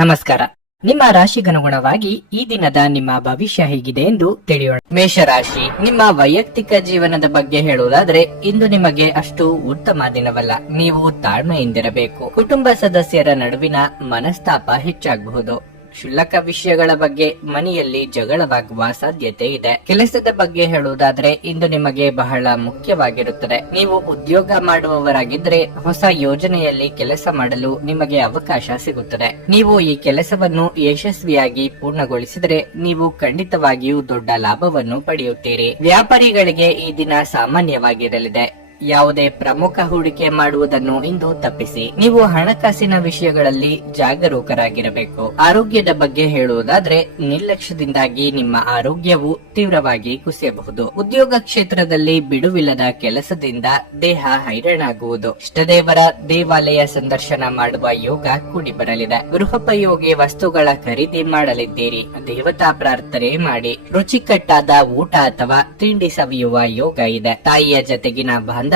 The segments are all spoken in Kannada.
ನಮಸ್ಕಾರ. ನಿಮ್ಮ ರಾಶಿಗನುಗುಣವಾಗಿ ಈ ದಿನದ ನಿಮ್ಮ ಭವಿಷ್ಯ ಹೇಗಿದೆ ಎಂದು ತಿಳಿಯೋಣ. ಮೇಷರಾಶಿ, ನಿಮ್ಮ ವೈಯಕ್ತಿಕ ಜೀವನದ ಬಗ್ಗೆ ಹೇಳುವುದಾದ್ರೆ ಇಂದು ನಿಮಗೆ ಅಷ್ಟು ಉತ್ತಮ ದಿನವಲ್ಲ. ನೀವು ತಾಳ್ಮೆಯಿಂದಿರಬೇಕು. ಕುಟುಂಬ ಸದಸ್ಯರ ನಡುವಿನ ಮನಸ್ತಾಪ ಹೆಚ್ಚಾಗಬಹುದು. ಕ್ಷುಲ್ಲಕ ವಿಷಯಗಳ ಬಗ್ಗೆ ಮನೆಯಲ್ಲಿ ಜಗಳವಾಗುವ ಸಾಧ್ಯತೆ ಇದೆ. ಕೆಲಸದ ಬಗ್ಗೆ ಹೇಳುವುದಾದ್ರೆ ಇಂದು ನಿಮಗೆ ಬಹಳ ಮುಖ್ಯವಾಗಿರುತ್ತದೆ. ನೀವು ಉದ್ಯೋಗ ಮಾಡುವವರಾಗಿದ್ರೆ ಹೊಸ ಯೋಜನೆಯಲ್ಲಿ ಕೆಲಸ ಮಾಡಲು ನಿಮಗೆ ಅವಕಾಶ ಸಿಗುತ್ತದೆ. ನೀವು ಈ ಕೆಲಸವನ್ನು ಯಶಸ್ವಿಯಾಗಿ ಪೂರ್ಣಗೊಳಿಸಿದರೆ ನೀವು ಖಂಡಿತವಾಗಿಯೂ ದೊಡ್ಡ ಲಾಭವನ್ನು ಪಡೆಯುತ್ತೀರಿ. ವ್ಯಾಪಾರಿಗಳಿಗೆ ಈ ದಿನ ಸಾಮಾನ್ಯವಾಗಿರಲಿದೆ. ಯಾವುದೇ ಪ್ರಮುಖ ಹೂಡಿಕೆ ಮಾಡುವುದನ್ನು ಇಂದು ತಪ್ಪಿಸಿ. ನೀವು ಹಣಕಾಸಿನ ವಿಷಯಗಳಲ್ಲಿ ಜಾಗರೂಕರಾಗಿರಬೇಕು. ಆರೋಗ್ಯದ ಬಗ್ಗೆ ಹೇಳುವುದಾದ್ರೆ ನಿರ್ಲಕ್ಷ್ಯದಿಂದಾಗಿ ನಿಮ್ಮ ಆರೋಗ್ಯವು ತೀವ್ರವಾಗಿ ಕುಸಿಯಬಹುದು. ಉದ್ಯೋಗ ಕ್ಷೇತ್ರದಲ್ಲಿ ಬಿಡುವಿಲ್ಲದ ಕೆಲಸದಿಂದ ದೇಹ ಹೈರಾಣಾಗುವುದು. ಇಷ್ಟದೇವರ ದೇವಾಲಯ ಸಂದರ್ಶನ ಮಾಡುವ ಯೋಗ ಕೂಡಿ ಬರಲಿದೆ. ಗೃಹೋಪಯೋಗಿ ವಸ್ತುಗಳ ಖರೀದಿ ಮಾಡಲಿದ್ದೀರಿ. ದೇವತಾ ಪ್ರಾರ್ಥನೆ ಮಾಡಿ. ರುಚಿಕಟ್ಟಾದ ಊಟ ಅಥವಾ ತಿಂಡಿ ಸವಿಯುವ ಯೋಗ ಇದೆ. ತಾಯಿಯ ಜತೆಗಿನ ಬಾಂಧವ್ಯ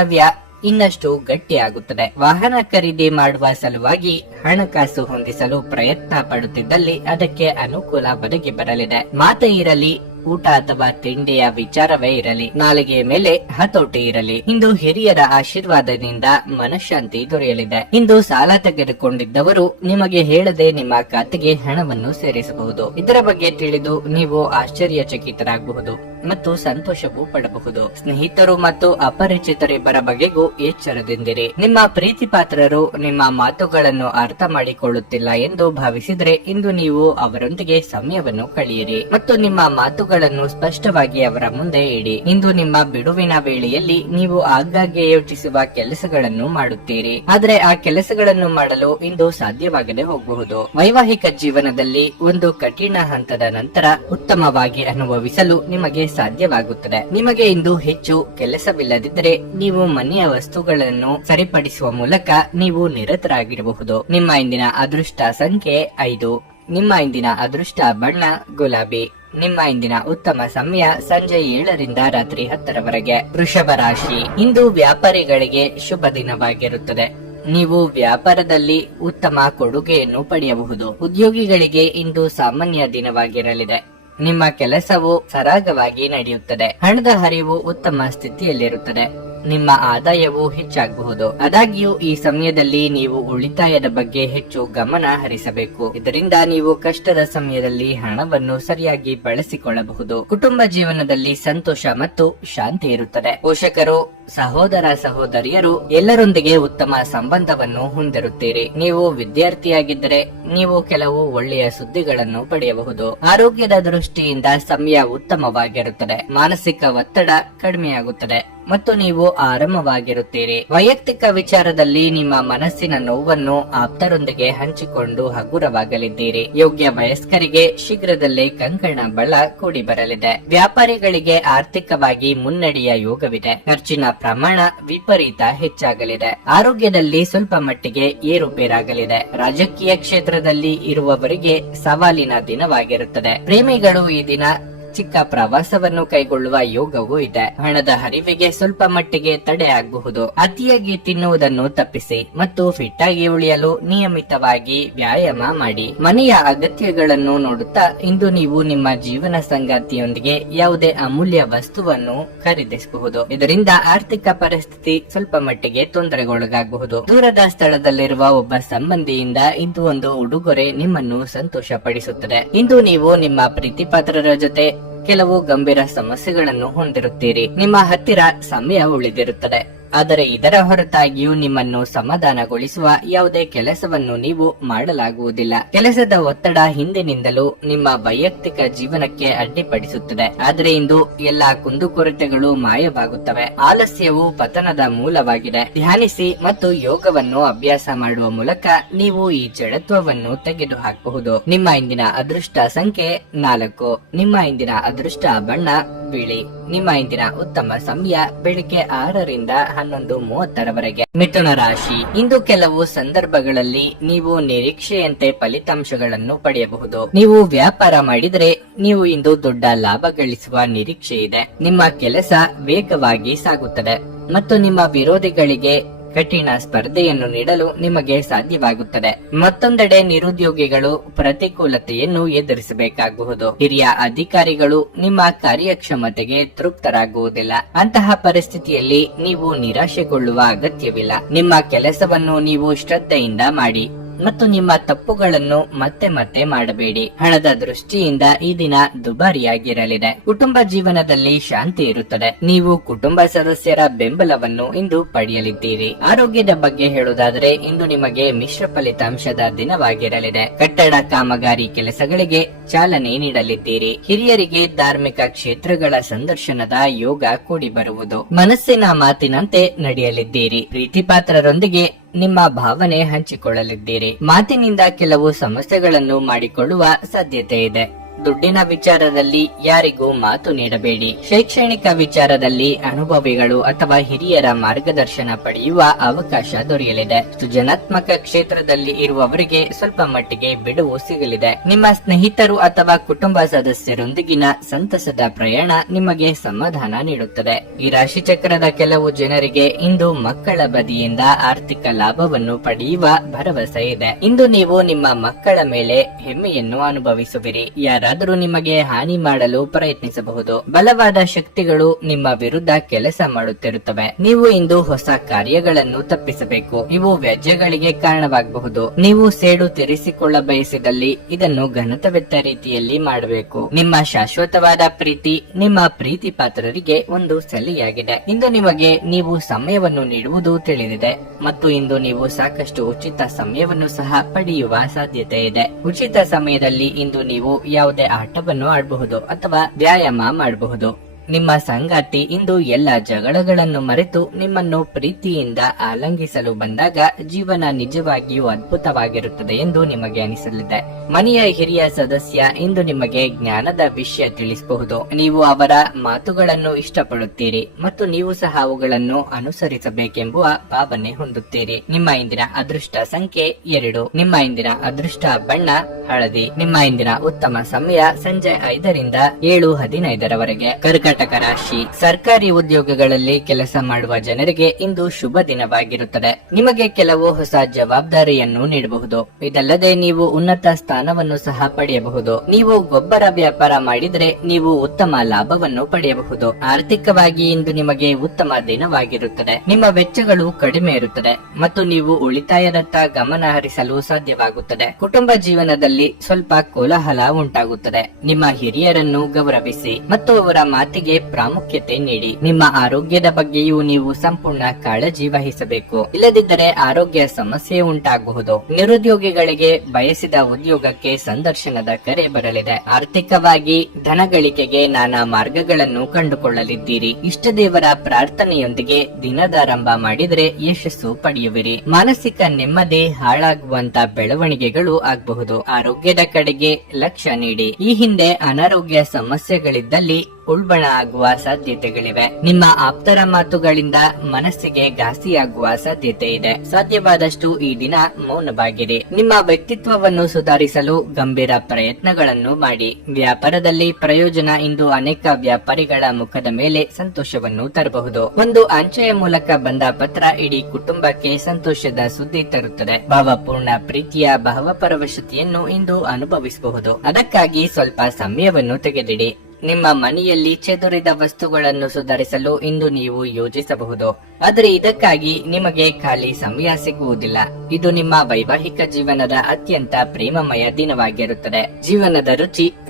ಇನ್ನಷ್ಟು ಗಟ್ಟಿಯಾಗುತ್ತದೆ. ವಾಹನ ಖರೀದಿ ಮಾಡುವ ಸಲುವಾಗಿ ಹಣಕಾಸು ಹೊಂದಿಸಲು ಪ್ರಯತ್ನ ಪಡುತ್ತಿದ್ದಲ್ಲಿ ಅದಕ್ಕೆ ಅನುಕೂಲ ಒದಗಿ ಬರಲಿದೆ. ಮಾತೇ ಇರಲಿ, ಊಟ ಅಥವಾ ತಿಂಡಿಯ ವಿಚಾರವೇ ಇರಲಿ, ನಾಲಿಗೆಯ ಮೇಲೆ ಹತೋಟಿ ಇರಲಿ. ಇಂದು ಹಿರಿಯರ ಆಶೀರ್ವಾದದಿಂದ ಮನಃಶಾಂತಿ ದೊರೆಯಲಿದೆ. ಇಂದು ಸಾಲ ತೆಗೆದುಕೊಂಡಿದ್ದವರು ನಿಮಗೆ ಹೇಳದೆ ನಿಮ್ಮ ಖಾತೆಗೆ ಹಣವನ್ನು ಸೇರಿಸಬಹುದು. ಇದರ ಬಗ್ಗೆ ತಿಳಿದು ನೀವು ಆಶ್ಚರ್ಯಚಕಿತರಾಗಬಹುದು ಮತ್ತು ಸಂತೋಷವೂ ಪಡಬಹುದು. ಸ್ನೇಹಿತರು ಮತ್ತು ಅಪರಿಚಿತರಿಬ್ಬರ ಬಗೆಗೂ ಎಚ್ಚರದಿಂದಿರಿ. ನಿಮ್ಮ ಪ್ರೀತಿ ಪಾತ್ರರು ನಿಮ್ಮ ಮಾತುಗಳನ್ನು ಅರ್ಥ ಮಾಡಿಕೊಳ್ಳುತ್ತಿಲ್ಲ ಎಂದು ಭಾವಿಸಿದ್ರೆ ಇಂದು ನೀವು ಅವರೊಂದಿಗೆ ಸಮಯವನ್ನು ಕಳೆಯಿರಿ ಮತ್ತು ನಿಮ್ಮ ಮಾತುಗಳನ್ನು ಸ್ಪಷ್ಟವಾಗಿ ಅವರ ಮುಂದೆ ಇಡಿ. ಇಂದು ನಿಮ್ಮ ಬಿಡುವಿನ ವೇಳೆಯಲ್ಲಿ ನೀವು ಆಗಾಗ್ಗೆ ಯೋಚಿಸುವ ಕೆಲಸಗಳನ್ನು ಮಾಡುತ್ತೀರಿ, ಆದರೆ ಆ ಕೆಲಸಗಳನ್ನು ಮಾಡಲು ಇಂದು ಸಾಧ್ಯವಾಗದೆ ಹೋಗಬಹುದು. ವೈವಾಹಿಕ ಜೀವನದಲ್ಲಿ ಒಂದು ಕಠಿಣ ಹಂತದ ನಂತರ ಉತ್ತಮವಾಗಿ ಅನುಭವಿಸಲು ನಿಮಗೆ ಸಾಧ್ಯವಾಗುತ್ತದೆ. ನಿಮಗೆ ಇಂದು ಹೆಚ್ಚು ಕೆಲಸವಿಲ್ಲದಿದ್ದರೆ ನೀವು ಮನೆಯ ವಸ್ತುಗಳನ್ನು ಸರಿಪಡಿಸುವ ಮೂಲಕ ನೀವು ನಿರತರಾಗಿರಬಹುದು. ನಿಮ್ಮ ಇಂದಿನ ಅದೃಷ್ಟ ಸಂಖ್ಯೆ 5. ನಿಮ್ಮ ಇಂದಿನ ಅದೃಷ್ಟ ಬಣ್ಣ ಗುಲಾಬಿ. ನಿಮ್ಮ ಇಂದಿನ ಉತ್ತಮ ಸಮಯ ಸಂಜೆ 7ರಿಂದ ರಾತ್ರಿ 10ರವರೆಗೆ. ವೃಷಭ ರಾಶಿ, ಇಂದು ವ್ಯಾಪಾರಿಗಳಿಗೆ ಶುಭ ದಿನವಾಗಿರುತ್ತದೆ. ನೀವು ವ್ಯಾಪಾರದಲ್ಲಿ ಉತ್ತಮ ಕೊಡುಗೆಯನ್ನು ಪಡೆಯಬಹುದು. ಉದ್ಯೋಗಿಗಳಿಗೆ ಇಂದು ಸಾಮಾನ್ಯ ದಿನವಾಗಿರಲಿದೆ. ನಿಮ್ಮ ಕೆಲಸವು ಸರಾಗವಾಗಿ ನಡೆಯುತ್ತದೆ. ಹಣದ ಹರಿವು ಉತ್ತಮ ಸ್ಥಿತಿಯಲ್ಲಿರುತ್ತದೆ. ನಿಮ್ಮ ಆದಾಯವು ಹೆಚ್ಚಾಗಬಹುದು. ಆದಾಗ್ಯೂ ಈ ಸಮಯದಲ್ಲಿ ನೀವು ಉಳಿತಾಯದ ಬಗ್ಗೆ ಹೆಚ್ಚು ಗಮನ ಹರಿಸಬೇಕು. ಇದರಿಂದ ನೀವು ಕಷ್ಟದ ಸಮಯದಲ್ಲಿ ಹಣವನ್ನು ಸರಿಯಾಗಿ ಬಳಸಿಕೊಳ್ಳಬಹುದು. ಕುಟುಂಬ ಜೀವನದಲ್ಲಿ ಸಂತೋಷ ಮತ್ತು ಶಾಂತಿ ಇರುತ್ತದೆ. ಪೋಷಕರು, ಸಹೋದರ ಸಹೋದರಿಯರು ಎಲ್ಲರೊಂದಿಗೆ ಉತ್ತಮ ಸಂಬಂಧವನ್ನು ಹೊಂದಿರುತ್ತೀರಿ. ನೀವು ವಿದ್ಯಾರ್ಥಿಯಾಗಿದ್ದರೆ ನೀವು ಕೆಲವು ಒಳ್ಳೆಯ ಸುದ್ದಿಗಳನ್ನು ಪಡೆಯಬಹುದು. ಆರೋಗ್ಯದ ದೃಷ್ಟಿಯಿಂದ ಸಮಯ ಉತ್ತಮವಾಗಿರುತ್ತದೆ. ಮಾನಸಿಕ ಒತ್ತಡ ಕಡಿಮೆಯಾಗುತ್ತದೆ ಮತ್ತು ನೀವು ಆರಾಮವಾಗಿರುತ್ತೀರಿ. ವೈಯಕ್ತಿಕ ವಿಚಾರದಲ್ಲಿ ನಿಮ್ಮ ಮನಸ್ಸಿನ ನೋವನ್ನು ಆಪ್ತರೊಂದಿಗೆ ಹಂಚಿಕೊಂಡು ಹಗುರವಾಗಲಿದ್ದೀರಿ. ಯೋಗ್ಯ ವಯಸ್ಕರಿಗೆ ಶೀಘ್ರದಲ್ಲೇ ಕಂಕಣ ಬಳ ಕೂಡಿ ಬರಲಿದೆ. ವ್ಯಾಪಾರಿಗಳಿಗೆ ಆರ್ಥಿಕವಾಗಿ ಮುನ್ನಡೆಯ ಯೋಗವಿದೆ. ಖರ್ಚಿನ ಪ್ರಮಾಣ ವಿಪರೀತ ಹೆಚ್ಚಾಗಲಿದೆ. ಆರೋಗ್ಯದಲ್ಲಿ ಸ್ವಲ್ಪ ಮಟ್ಟಿಗೆ ಏರುಪೇರಾಗಲಿದೆ. ರಾಜಕೀಯ ಕ್ಷೇತ್ರದಲ್ಲಿ ಇರುವವರಿಗೆ ಸವಾಲಿನ ದಿನವಾಗಿರುತ್ತದೆ. ಪ್ರೇಮಿಗಳು ಈ ದಿನ ಚಿಕ್ಕ ಪ್ರವಾಸವನ್ನು ಕೈಗೊಳ್ಳುವ ಯೋಗವೂ ಇದೆ. ಹಣದ ಹರಿವಿಗೆ ಸ್ವಲ್ಪ ಮಟ್ಟಿಗೆ ತಡೆ ಆಗಬಹುದು. ಅತಿಯಾಗಿ ತಿನ್ನುವುದನ್ನು ತಪ್ಪಿಸಿ ಮತ್ತು ಫಿಟ್ ಆಗಿ ಉಳಿಯಲು ನಿಯಮಿತವಾಗಿ ವ್ಯಾಯಾಮ ಮಾಡಿ. ಮನೆಯ ಅಗತ್ಯಗಳನ್ನು ನೋಡುತ್ತಾ ಇಂದು ನೀವು ನಿಮ್ಮ ಜೀವನ ಸಂಗಾತಿಯೊಂದಿಗೆ ಯಾವುದೇ ಅಮೂಲ್ಯ ವಸ್ತುವನ್ನು ಖರೀದಿಸಬಹುದು. ಇದರಿಂದ ಆರ್ಥಿಕ ಪರಿಸ್ಥಿತಿ ಸ್ವಲ್ಪ ಮಟ್ಟಿಗೆ ತೊಂದರೆಗೊಳಗಾಗಬಹುದು. ದೂರದ ಸ್ಥಳದಲ್ಲಿರುವ ಒಬ್ಬ ಸಂಬಂಧಿಯಿಂದ ಇಂದು ಒಂದು ಉಡುಗೊರೆ ನಿಮ್ಮನ್ನು ಸಂತೋಷ ಪಡಿಸುತ್ತದೆ. ಇಂದು ನೀವು ನಿಮ್ಮ ಪ್ರೀತಿಪಾತ್ರರ ಜೊತೆ ಕೆಲವು ಗಂಭೀರ ಸಮಸ್ಯೆಗಳನ್ನು ಹೊಂದಿರುತ್ತೀರಿ. ನಿಮ್ಮ ಹತ್ತಿರ ಸಮಯ ಉಳಿದಿರುತ್ತದೆ, ಆದರೆ ಇದರ ಹೊರತಾಗಿಯೂ ನಿಮ್ಮನ್ನು ಸಮಾಧಾನಗೊಳಿಸುವ ಯಾವುದೇ ಕೆಲಸವನ್ನು ನೀವು ಮಾಡಲಾಗುವುದಿಲ್ಲ. ಕೆಲಸದ ಒತ್ತಡ ಹಿಂದಿನಿಂದಲೂ ನಿಮ್ಮ ವೈಯಕ್ತಿಕ ಜೀವನಕ್ಕೆ ಅಡ್ಡಿಪಡಿಸುತ್ತದೆ, ಆದರೆ ಇಂದು ಎಲ್ಲಾ ಕುಂದುಕೊರತೆಗಳು ಮಾಯವಾಗುತ್ತವೆ. ಆಲಸ್ಯವು ಪತನದ ಮೂಲವಾಗಿದೆ. ಧ್ಯಾನಿಸಿ ಮತ್ತು ಯೋಗವನ್ನು ಅಭ್ಯಾಸ ಮಾಡುವ ಮೂಲಕ ನೀವು ಈ ಜಡತ್ವವನ್ನು ತೆಗೆದುಹಾಕಬಹುದು. ನಿಮ್ಮ ಇಂದಿನ ಅದೃಷ್ಟ ಸಂಖ್ಯೆ 4. ನಿಮ್ಮ ಇಂದಿನ ಅದೃಷ್ಟ ಬಣ್ಣ ಬಿಳಿ. ನಿಮ್ಮ ಇಂದಿನ ಉತ್ತಮ ಸಮಯ ಬೆಳಿಗ್ಗೆ 6ರಿಂದ 11:30ರವರೆಗೆ. ಮಿಥುನ ರಾಶಿ, ಇಂದು ಕೆಲವು ಸಂದರ್ಭಗಳಲ್ಲಿ ನೀವು ನಿರೀಕ್ಷೆಯಂತೆ ಫಲಿತಾಂಶಗಳನ್ನು ಪಡೆಯಬಹುದು. ನೀವು ವ್ಯಾಪಾರ ಮಾಡಿದರೆ ನೀವು ಇಂದು ದೊಡ್ಡ ಲಾಭ ಗಳಿಸುವ ನಿರೀಕ್ಷೆ ಇದೆ. ನಿಮ್ಮ ಕೆಲಸ ವೇಗವಾಗಿ ಸಾಗುತ್ತದೆ ಮತ್ತು ನಿಮ್ಮ ವಿರೋಧಿಗಳಿಗೆ ಕಠಿಣ ಸ್ಪರ್ಧೆಯನ್ನು ನೀಡಲು ನಿಮಗೆ ಸಾಧ್ಯವಾಗುತ್ತದೆ. ಮತ್ತೊಂದೆಡೆ ನಿರುದ್ಯೋಗಿಗಳು ಪ್ರತಿಕೂಲತೆಯನ್ನು ಎದುರಿಸಬೇಕಾಗಬಹುದು. ಹಿರಿಯ ಅಧಿಕಾರಿಗಳು ನಿಮ್ಮ ಕಾರ್ಯಕ್ಷಮತೆಗೆ ತೃಪ್ತರಾಗುವುದಿಲ್ಲ. ಅಂತಹ ಪರಿಸ್ಥಿತಿಯಲ್ಲಿ ನೀವು ನಿರಾಶೆಗೊಳ್ಳುವ ಅಗತ್ಯವಿಲ್ಲ. ನಿಮ್ಮ ಕೆಲಸವನ್ನು ನೀವು ಶ್ರದ್ಧೆಯಿಂದ ಮಾಡಿ ಮತ್ತು ನಿಮ್ಮ ತಪ್ಪುಗಳನ್ನು ಮತ್ತೆ ಮತ್ತೆ ಮಾಡಬೇಡಿ. ಹಣದ ದೃಷ್ಟಿಯಿಂದ ಈ ದಿನ ದುಬಾರಿಯಾಗಿರಲಿದೆ. ಕುಟುಂಬ ಜೀವನದಲ್ಲಿ ಶಾಂತಿ ಇರುತ್ತದೆ. ನೀವು ಕುಟುಂಬ ಸದಸ್ಯರ ಬೆಂಬಲವನ್ನು ಇಂದು ಪಡೆಯಲಿದ್ದೀರಿ. ಆರೋಗ್ಯದ ಬಗ್ಗೆ ಹೇಳುವುದಾದರೆ ಇಂದು ನಿಮಗೆ ಮಿಶ್ರ ಫಲಿತಾಂಶದ ದಿನವಾಗಿರಲಿದೆ. ಕಟ್ಟಡ ಕಾಮಗಾರಿ ಕೆಲಸಗಳಿಗೆ ಚಾಲನೆ ನೀಡಲಿದ್ದೀರಿ. ಹಿರಿಯರಿಗೆ ಧಾರ್ಮಿಕ ಕ್ಷೇತ್ರಗಳ ಸಂದರ್ಶನದ ಯೋಗ ಕೂಡಿ ಬರುವುದು. ಮನಸ್ಸಿನ ಮಾತಿನಂತೆ ನಡೆಯಲಿದ್ದೀರಿ. ಪ್ರೀತಿಪಾತ್ರರೊಂದಿಗೆ ನಿಮ್ಮ ಭಾವನೆ ಹಂಚಿಕೊಳ್ಳಲಿದ್ದೀರಿ. ಮಾತಿನಿಂದ ಕೆಲವು ಸಮಸ್ಯೆಗಳನ್ನು ಮಾಡಿಕೊಳ್ಳುವ ಸಾಧ್ಯತೆ ಇದೆ. ದುಡ್ಡಿನ ವಿಚಾರದಲ್ಲಿ ಯಾರಿಗೂ ಮಾತು ನೀಡಬೇಡಿ. ಶೈಕ್ಷಣಿಕ ವಿಚಾರದಲ್ಲಿ ಅನುಭವಿಗಳು ಅಥವಾ ಹಿರಿಯರ ಮಾರ್ಗದರ್ಶನ ಪಡೆಯುವ ಅವಕಾಶ ದೊರೆಯಲಿದೆ. ಸೃಜನಾತ್ಮಕ ಕ್ಷೇತ್ರದಲ್ಲಿ ಇರುವವರಿಗೆ ಸ್ವಲ್ಪ ಮಟ್ಟಿಗೆ ಬಿಡುವು ಸಿಗಲಿದೆ. ನಿಮ್ಮ ಸ್ನೇಹಿತರು ಅಥವಾ ಕುಟುಂಬ ಸದಸ್ಯರೊಂದಿಗಿನ ಸಂತಸದ ಪ್ರಯಾಣ ನಿಮಗೆ ಸಮಾಧಾನ ನೀಡುತ್ತದೆ. ಈ ರಾಶಿ ಚಕ್ರದ ಕೆಲವು ಜನರಿಗೆ ಇಂದು ಮಕ್ಕಳ ಬದಿಯಿಂದ ಆರ್ಥಿಕ ಲಾಭವನ್ನು ಪಡೆಯುವ ಭರವಸೆ ಇದೆ. ಇಂದು ನೀವು ನಿಮ್ಮ ಮಕ್ಕಳ ಮೇಲೆ ಹೆಮ್ಮೆಯನ್ನು ಅನುಭವಿಸುವಿರಿ. ಯಾರಾದರೂ ನಿಮಗೆ ಹಾನಿ ಮಾಡಲು ಪ್ರಯತ್ನಿಸಬಹುದು. ಬಲವಾದ ಶಕ್ತಿಗಳು ನಿಮ್ಮ ವಿರುದ್ಧ ಕೆಲಸ ಮಾಡುತ್ತಿರುತ್ತವೆ. ನೀವು ಇಂದು ಹೊಸ ಕಾರ್ಯಗಳನ್ನು ತಪ್ಪಿಸಬೇಕು. ಇವು ವ್ಯಾಜ್ಯಗಳಿಗೆ ಕಾರಣವಾಗಬಹುದು. ನೀವು ಸೇಡು ತೀರಿಸಿಕೊಳ್ಳ ಬಯಸಿದಲ್ಲಿ ಇದನ್ನು ಘನತವೆತ್ತ ರೀತಿಯಲ್ಲಿ ಮಾಡಬೇಕು. ನಿಮ್ಮ ಶಾಶ್ವತವಾದ ಪ್ರೀತಿ ನಿಮ್ಮ ಪ್ರೀತಿ ಪಾತ್ರರಿಗೆ ಒಂದು ಸೆಲೆಯಾಗಿದೆ. ಇಂದು ನಿಮಗೆ ನೀವು ಸಮಯವನ್ನು ನೀಡುವುದು ತಿಳಿದಿದೆ ಮತ್ತು ಇಂದು ನೀವು ಸಾಕಷ್ಟು ಉಚಿತ ಸಮಯವನ್ನು ಸಹ ಪಡೆಯುವ ಸಾಧ್ಯತೆ ಇದೆ. ಉಚಿತ ಸಮಯದಲ್ಲಿ ಇಂದು ನೀವು ಯಾವುದೇ ಆಟವನ್ನು ಆಡಬಹುದು ಅಥವಾ ವ್ಯಾಯಾಮ ಮಾಡಬಹುದು. ನಿಮ್ಮ ಸಂಗಾತಿ ಇಂದು ಎಲ್ಲ ಜಗಳಗಳನ್ನು ಮರೆತು ನಿಮ್ಮನ್ನು ಪ್ರೀತಿಯಿಂದ ಆಲಂಗಿಸಲು ಬಂದಾಗ ಜೀವನ ನಿಜವಾಗಿಯೂ ಅದ್ಭುತವಾಗಿರುತ್ತದೆ ಎಂದು ನಿಮಗೆ ಅನಿಸಲಿದೆ. ಮನೆಯ ಹಿರಿಯ ಸದಸ್ಯ ಇಂದು ನಿಮಗೆ ಜ್ಞಾನದ ವಿಷಯ ತಿಳಿಸಬಹುದು. ನೀವು ಅವರ ಮಾತುಗಳನ್ನು ಇಷ್ಟಪಡುತ್ತೀರಿ ಮತ್ತು ನೀವು ಸಹ ಅವುಗಳನ್ನು ಅನುಸರಿಸಬೇಕೆಂಬುವ ಭಾವನೆ ಹೊಂದುತ್ತೀರಿ. ನಿಮ್ಮ ಇಂದಿನ ಅದೃಷ್ಟ ಸಂಖ್ಯೆ 2. ನಿಮ್ಮ ಇಂದಿನ ಅದೃಷ್ಟ ಬಣ್ಣ ಹಳದಿ. ನಿಮ್ಮ ಇಂದಿನ ಉತ್ತಮ ಸಮಯ ಸಂಜೆ 5ರಿಂದ 7:15 ಕರ್ಕಾಟಕ ರಾಶಿ. ಸರ್ಕಾರಿ ಉದ್ಯೋಗಗಳಲ್ಲಿ ಕೆಲಸ ಮಾಡುವ ಜನರಿಗೆ ಇಂದು ಶುಭ ದಿನವಾಗಿರುತ್ತದೆ. ನಿಮಗೆ ಕೆಲವು ಹೊಸ ಜವಾಬ್ದಾರಿಯನ್ನು ನೀಡಬಹುದು. ಇದಲ್ಲದೆ ನೀವು ಉನ್ನತ ಸ್ಥಾನವನ್ನು ಸಹ ಪಡೆಯಬಹುದು. ನೀವು ಗೊಬ್ಬರ ವ್ಯಾಪಾರ ಮಾಡಿದರೆ ನೀವು ಉತ್ತಮ ಲಾಭವನ್ನು ಪಡೆಯಬಹುದು. ಆರ್ಥಿಕವಾಗಿ ಇಂದು ನಿಮಗೆ ಉತ್ತಮ ದಿನವಾಗಿರುತ್ತದೆ. ನಿಮ್ಮ ವೆಚ್ಚಗಳು ಕಡಿಮೆ ಇರುತ್ತದೆ ಮತ್ತು ನೀವು ಉಳಿತಾಯದತ್ತ ಗಮನ ಹರಿಸಲು ಸಾಧ್ಯವಾಗುತ್ತದೆ. ಕುಟುಂಬ ಜೀವನದಲ್ಲಿ ಸ್ವಲ್ಪ ಕೋಲಾಹಲ ಉಂಟಾಗುತ್ತದೆ. ನಿಮ್ಮ ಹಿರಿಯರನ್ನು ಗೌರವಿಸಿ ಮತ್ತು ಅವರ ಮಾತಿಗೆ ಪ್ರಾಮುಖ್ಯತೆ ನೀಡಿ. ನಿಮ್ಮ ಆರೋಗ್ಯದ ಬಗ್ಗೆಯೂ ನೀವು ಸಂಪೂರ್ಣ ಕಾಳಜಿ ವಹಿಸಬೇಕು. ಇಲ್ಲದಿದ್ದರೆ ಆರೋಗ್ಯ ಸಮಸ್ಯೆ ಉಂಟಾಗಬಹುದು. ನಿರುದ್ಯೋಗಿಗಳಿಗೆ ಬಯಸಿದ ಉದ್ಯೋಗಕ್ಕೆ ಸಂದರ್ಶನದ ಕರೆ ಬರಲಿದೆ. ಆರ್ಥಿಕವಾಗಿ ಧನಗಳಿಕೆಗೆ ನಾನಾ ಮಾರ್ಗಗಳನ್ನು ಕಂಡುಕೊಳ್ಳಲಿದ್ದೀರಿ. ಇಷ್ಟ ದೇವರ ಪ್ರಾರ್ಥನೆಯೊಂದಿಗೆ ದಿನದಾರಂಭ ಮಾಡಿದರೆ ಯಶಸ್ಸು ಪಡೆಯುವಿರಿ. ಮಾನಸಿಕ ನೆಮ್ಮದಿ ಹಾಳಾಗುವಂತ ಬೆಳವಣಿಗೆಗಳು ಆಗಬಹುದು. ಆರೋಗ್ಯದ ಕಡೆಗೆ ಲಕ್ಷ್ಯ ನೀಡಿ. ಈ ಹಿಂದೆ ಅನಾರೋಗ್ಯ ಸಮಸ್ಯೆಗಳಿದ್ದಲ್ಲಿ ಉಲ್ಬಣ ಆಗುವ ಸಾಧ್ಯತೆಗಳಿವೆ. ನಿಮ್ಮ ಆಪ್ತರ ಮಾತುಗಳಿಂದ ಮನಸ್ಸಿಗೆ ಘಾಸಿಯಾಗುವ ಸಾಧ್ಯತೆ ಇದೆ. ಸಾಧ್ಯವಾದಷ್ಟು ಈ ದಿನ ಮೌನವಾಗಿರಿ. ನಿಮ್ಮ ವ್ಯಕ್ತಿತ್ವವನ್ನು ಸುಧಾರಿಸಲು ಗಂಭೀರ ಪ್ರಯತ್ನಗಳನ್ನು ಮಾಡಿ. ವ್ಯಾಪಾರದಲ್ಲಿ ಪ್ರಯೋಜನ ಇಂದು ಅನೇಕ ವ್ಯಾಪಾರಿಗಳ ಮುಖದ ಮೇಲೆ ಸಂತೋಷವನ್ನು ತರಬಹುದು. ಒಂದು ಅಂಚೆಯ ಮೂಲಕ ಬಂದ ಪತ್ರ ಇಡೀ ಕುಟುಂಬಕ್ಕೆ ಸಂತೋಷದ ಸುದ್ದಿ ತರುತ್ತದೆ. ಭಾವಪೂರ್ಣ ಪ್ರೀತಿಯ ಭಾವಪರವಶತೆಯನ್ನು ಇಂದು ಅನುಭವಿಸಬಹುದು. ಅದಕ್ಕಾಗಿ ಸ್ವಲ್ಪ ಸಮಯವನ್ನು ತೆಗೆದಿಡಿ. ನಿಮ್ಮ ಮನೆಯಲ್ಲಿ ಚೆದುರಿದ ವಸ್ತುಗಳನ್ನು ಸುಧಾರಿಸಲು ಇಂದು ನೀವು ಯೋಜಿಸಬಹುದು. ಆದರೆ ಇದಕ್ಕಾಗಿ ನಿಮಗೆ ಖಾಲಿ ಸಮಯ ಸಿಗುವುದಿಲ್ಲ. ಇದು ನಿಮ್ಮ ವೈವಾಹಿಕ ಜೀವನದ ಅತ್ಯಂತ ಪ್ರೇಮಮಯ ದಿನವಾಗಿರುತ್ತದೆ. ಜೀವನದ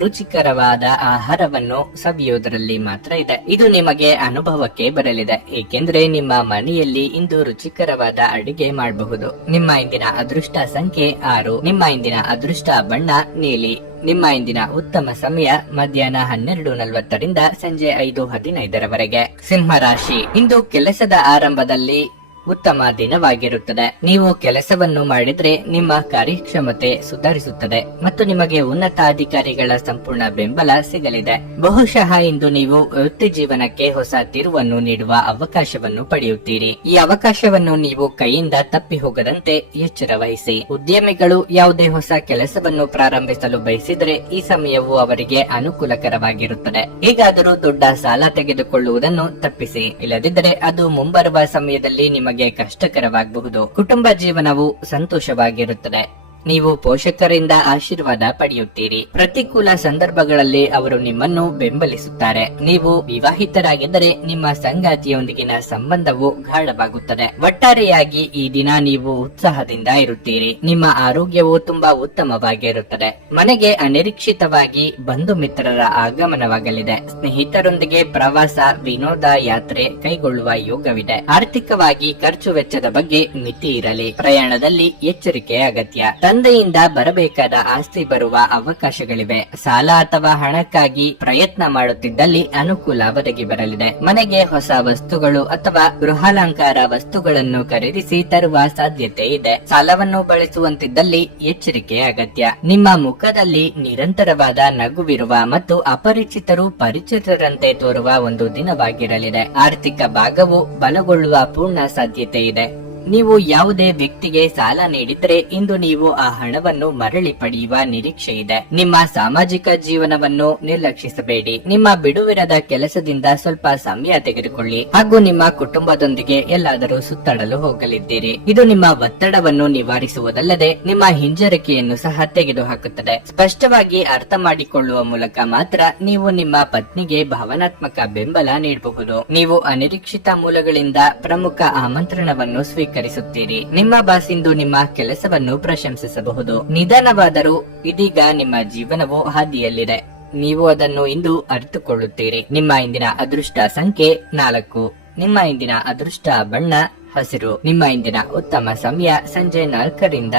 ರುಚಿಕರವಾದ ಆಹಾರವನ್ನು ಸವಿಯುವುದರಲ್ಲಿ ಮಾತ್ರ ಇದೆ. ಇದು ನಿಮಗೆ ಅನುಭವಕ್ಕೆ ಬರಲಿದೆ, ಏಕೆಂದರೆ ನಿಮ್ಮ ಮನೆಯಲ್ಲಿ ಇಂದು ರುಚಿಕರವಾದ ಅಡಿಗೆ ಮಾಡಬಹುದು. ನಿಮ್ಮ ಇಂದಿನ ಅದೃಷ್ಟ ಸಂಖ್ಯೆ 6. ನಿಮ್ಮ ಇಂದಿನ ಅದೃಷ್ಟ ಬಣ್ಣ ನೀಲಿ. ನಿಮ್ಮ ಇಂದಿನ ಉತ್ತಮ ಸಮಯ ಮಧ್ಯಾಹ್ನ 12:40ರಿಂದ ಸಂಜೆ 5:15 ಸಿಂಹ ರಾಶಿ. ಇಂದು ಕೆಲಸದ ಆರಂಭದಲ್ಲಿ ಉತ್ತಮ ದಿನವಾಗಿರುತ್ತದೆ. ನೀವು ಕೆಲಸವನ್ನು ಮಾಡಿದ್ರೆ ನಿಮ್ಮ ಕಾರ್ಯಕ್ಷಮತೆ ಸುಧಾರಿಸುತ್ತದೆ ಮತ್ತು ನಿಮಗೆ ಉನ್ನತ ಅಧಿಕಾರಿಗಳ ಸಂಪೂರ್ಣ ಬೆಂಬಲ ಸಿಗಲಿದೆ. ಬಹುಶಃ ಇಂದು ನೀವು ವೃತ್ತಿ ಜೀವನಕ್ಕೆ ಹೊಸ ತಿರುವನ್ನು ನೀಡುವ ಅವಕಾಶವನ್ನು ಪಡೆಯುತ್ತೀರಿ. ಈ ಅವಕಾಶವನ್ನು ನೀವು ಕೈಯಿಂದ ತಪ್ಪಿ ಹೋಗದಂತೆ ಎಚ್ಚರ ವಹಿಸಿ. ಉದ್ಯಮಿಗಳು ಯಾವುದೇ ಹೊಸ ಕೆಲಸವನ್ನು ಪ್ರಾರಂಭಿಸಲು ಬಯಸಿದರೆ ಈ ಸಮಯವು ಅವರಿಗೆ ಅನುಕೂಲಕರವಾಗಿರುತ್ತದೆ. ಹೇಗಾದರೂ ದೊಡ್ಡ ಸಾಲ ತೆಗೆದುಕೊಳ್ಳುವುದನ್ನು ತಪ್ಪಿಸಿ. ಇಲ್ಲದಿದ್ದರೆ ಅದು ಮುಂಬರುವ ಸಮಯದಲ್ಲಿ ನಿಮಗೆ ನಿಮಗೆ ಕಷ್ಟಕರವಾಗಬಹುದು. ಕುಟುಂಬ ಜೀವನವು ಸಂತೋಷವಾಗಿರುತ್ತದೆ. ನೀವು ಪೋಷಕರಿಂದ ಆಶೀರ್ವಾದ ಪಡೆಯುತ್ತೀರಿ. ಪ್ರತಿಕೂಲ ಸಂದರ್ಭಗಳಲ್ಲಿ ಅವರು ನಿಮ್ಮನ್ನು ಬೆಂಬಲಿಸುತ್ತಾರೆ. ನೀವು ವಿವಾಹಿತರಾಗಿದ್ದರೆ ನಿಮ್ಮ ಸಂಗಾತಿಯೊಂದಿಗಿನ ಸಂಬಂಧವು ಗಾಢವಾಗುತ್ತದೆ. ಒಟ್ಟಾರೆಯಾಗಿ ಈ ದಿನ ನೀವು ಉತ್ಸಾಹದಿಂದ ಇರುತ್ತೀರಿ. ನಿಮ್ಮ ಆರೋಗ್ಯವು ತುಂಬಾ ಉತ್ತಮವಾಗಿರುತ್ತದೆ. ಮನೆಗೆ ಅನಿರೀಕ್ಷಿತವಾಗಿ ಬಂಧು ಮಿತ್ರರ ಆಗಮನವಾಗಲಿದೆ. ಸ್ನೇಹಿತರೊಂದಿಗೆ ಪ್ರವಾಸ, ವಿನೋದ ಯಾತ್ರೆ ಕೈಗೊಳ್ಳುವ ಯೋಗವಿದೆ. ಆರ್ಥಿಕವಾಗಿ ಖರ್ಚು ವೆಚ್ಚದ ಬಗ್ಗೆ ಮಿತಿ ಇರಲಿ. ಪ್ರಯಾಣದಲ್ಲಿ ಎಚ್ಚರಿಕೆ ಅಗತ್ಯ. ತಂದೆಯಿಂದ ಬರಬೇಕಾದ ಆಸ್ತಿ ಬರುವ ಅವಕಾಶಗಳಿವೆ. ಸಾಲ ಅಥವಾ ಹಣಕ್ಕಾಗಿ ಪ್ರಯತ್ನ ಮಾಡುತ್ತಿದ್ದಲ್ಲಿ ಅನುಕೂಲ ಒದಗಿ ಬರಲಿದೆ. ಮನೆಗೆ ಹೊಸ ವಸ್ತುಗಳು ಅಥವಾ ಗೃಹಾಲಂಕಾರ ವಸ್ತುಗಳನ್ನು ಖರೀದಿಸಿ ತರುವ ಸಾಧ್ಯತೆ ಇದೆ. ಸಾಲವನ್ನು ಬಳಸುವಂತಿದ್ದಲ್ಲಿ ಎಚ್ಚರಿಕೆ ಅಗತ್ಯ. ನಿಮ್ಮ ಮುಖದಲ್ಲಿ ನಿರಂತರವಾದ ನಗುವಿರುವ ಮತ್ತು ಅಪರಿಚಿತರು ಪರಿಚಿತರಂತೆ ತೋರುವ ಒಂದು ದಿನವಾಗಿರಲಿದೆ. ಆರ್ಥಿಕ ಭಾಗವು ಬಲಗೊಳ್ಳುವ ಪೂರ್ಣ ಸಾಧ್ಯತೆ ಇದೆ. ನೀವು ಯಾವುದೇ ವ್ಯಕ್ತಿಗೆ ಸಾಲ ನೀಡಿದ್ರೆ ಇಂದು ನೀವು ಆ ಹಣವನ್ನು ಮರಳಿ ಪಡೆಯುವ ನಿರೀಕ್ಷೆ ಇದೆ. ನಿಮ್ಮ ಸಾಮಾಜಿಕ ಜೀವನವನ್ನು ನಿರ್ಲಕ್ಷಿಸಬೇಡಿ. ನಿಮ್ಮ ಬಿಡುವಿರದ ಕೆಲಸದಿಂದ ಸ್ವಲ್ಪ ಸಮಯ ತೆಗೆದುಕೊಳ್ಳಿ ಹಾಗೂ ನಿಮ್ಮ ಕುಟುಂಬದೊಂದಿಗೆ ಎಲ್ಲಾದರೂ ಸುತ್ತಾಡಲು ಹೋಗಲಿದ್ದೀರಿ. ಇದು ನಿಮ್ಮ ಒತ್ತಡವನ್ನು ನಿವಾರಿಸುವುದಲ್ಲದೆ ನಿಮ್ಮ ಹಿಂಜರಿಕೆಯನ್ನು ಸಹ ತೆಗೆದುಹಾಕುತ್ತದೆ. ಸ್ಪಷ್ಟವಾಗಿ ಅರ್ಥ ಮಾಡಿಕೊಳ್ಳುವ ಮೂಲಕ ಮಾತ್ರ ನೀವು ನಿಮ್ಮ ಪತ್ನಿಗೆ ಭಾವನಾತ್ಮಕ ಬೆಂಬಲ ನೀಡಬಹುದು. ನೀವು ಅನಿರೀಕ್ಷಿತ ಮೂಲಗಳಿಂದ ಪ್ರಮುಖ ಆಮಂತ್ರಣವನ್ನು ಸ್ವೀಕರಿಸುತ್ತೀರಿ. ನಿಮ್ಮ ಬಾಸ್ ಇಂದು ನಿಮ್ಮ ಕೆಲಸವನ್ನು ಪ್ರಶಂಸಿಸಬಹುದು. ನಿಧಾನವಾದರೂ ಇದೀಗ ನಿಮ್ಮ ಜೀವನವು ಹಾದಿಯಲ್ಲಿದೆ. ನೀವು ಅದನ್ನು ಇಂದು ಅರಿತುಕೊಳ್ಳುತ್ತೀರಿ. ನಿಮ್ಮ ಇಂದಿನ ಅದೃಷ್ಟ ಸಂಖ್ಯೆ 4. ನಿಮ್ಮ ಇಂದಿನ ಅದೃಷ್ಟ ಬಣ್ಣ ಹಸಿರು. ನಿಮ್ಮ ಇಂದಿನ ಉತ್ತಮ ಸಮಯ ಸಂಜೆ 4ರಿಂದ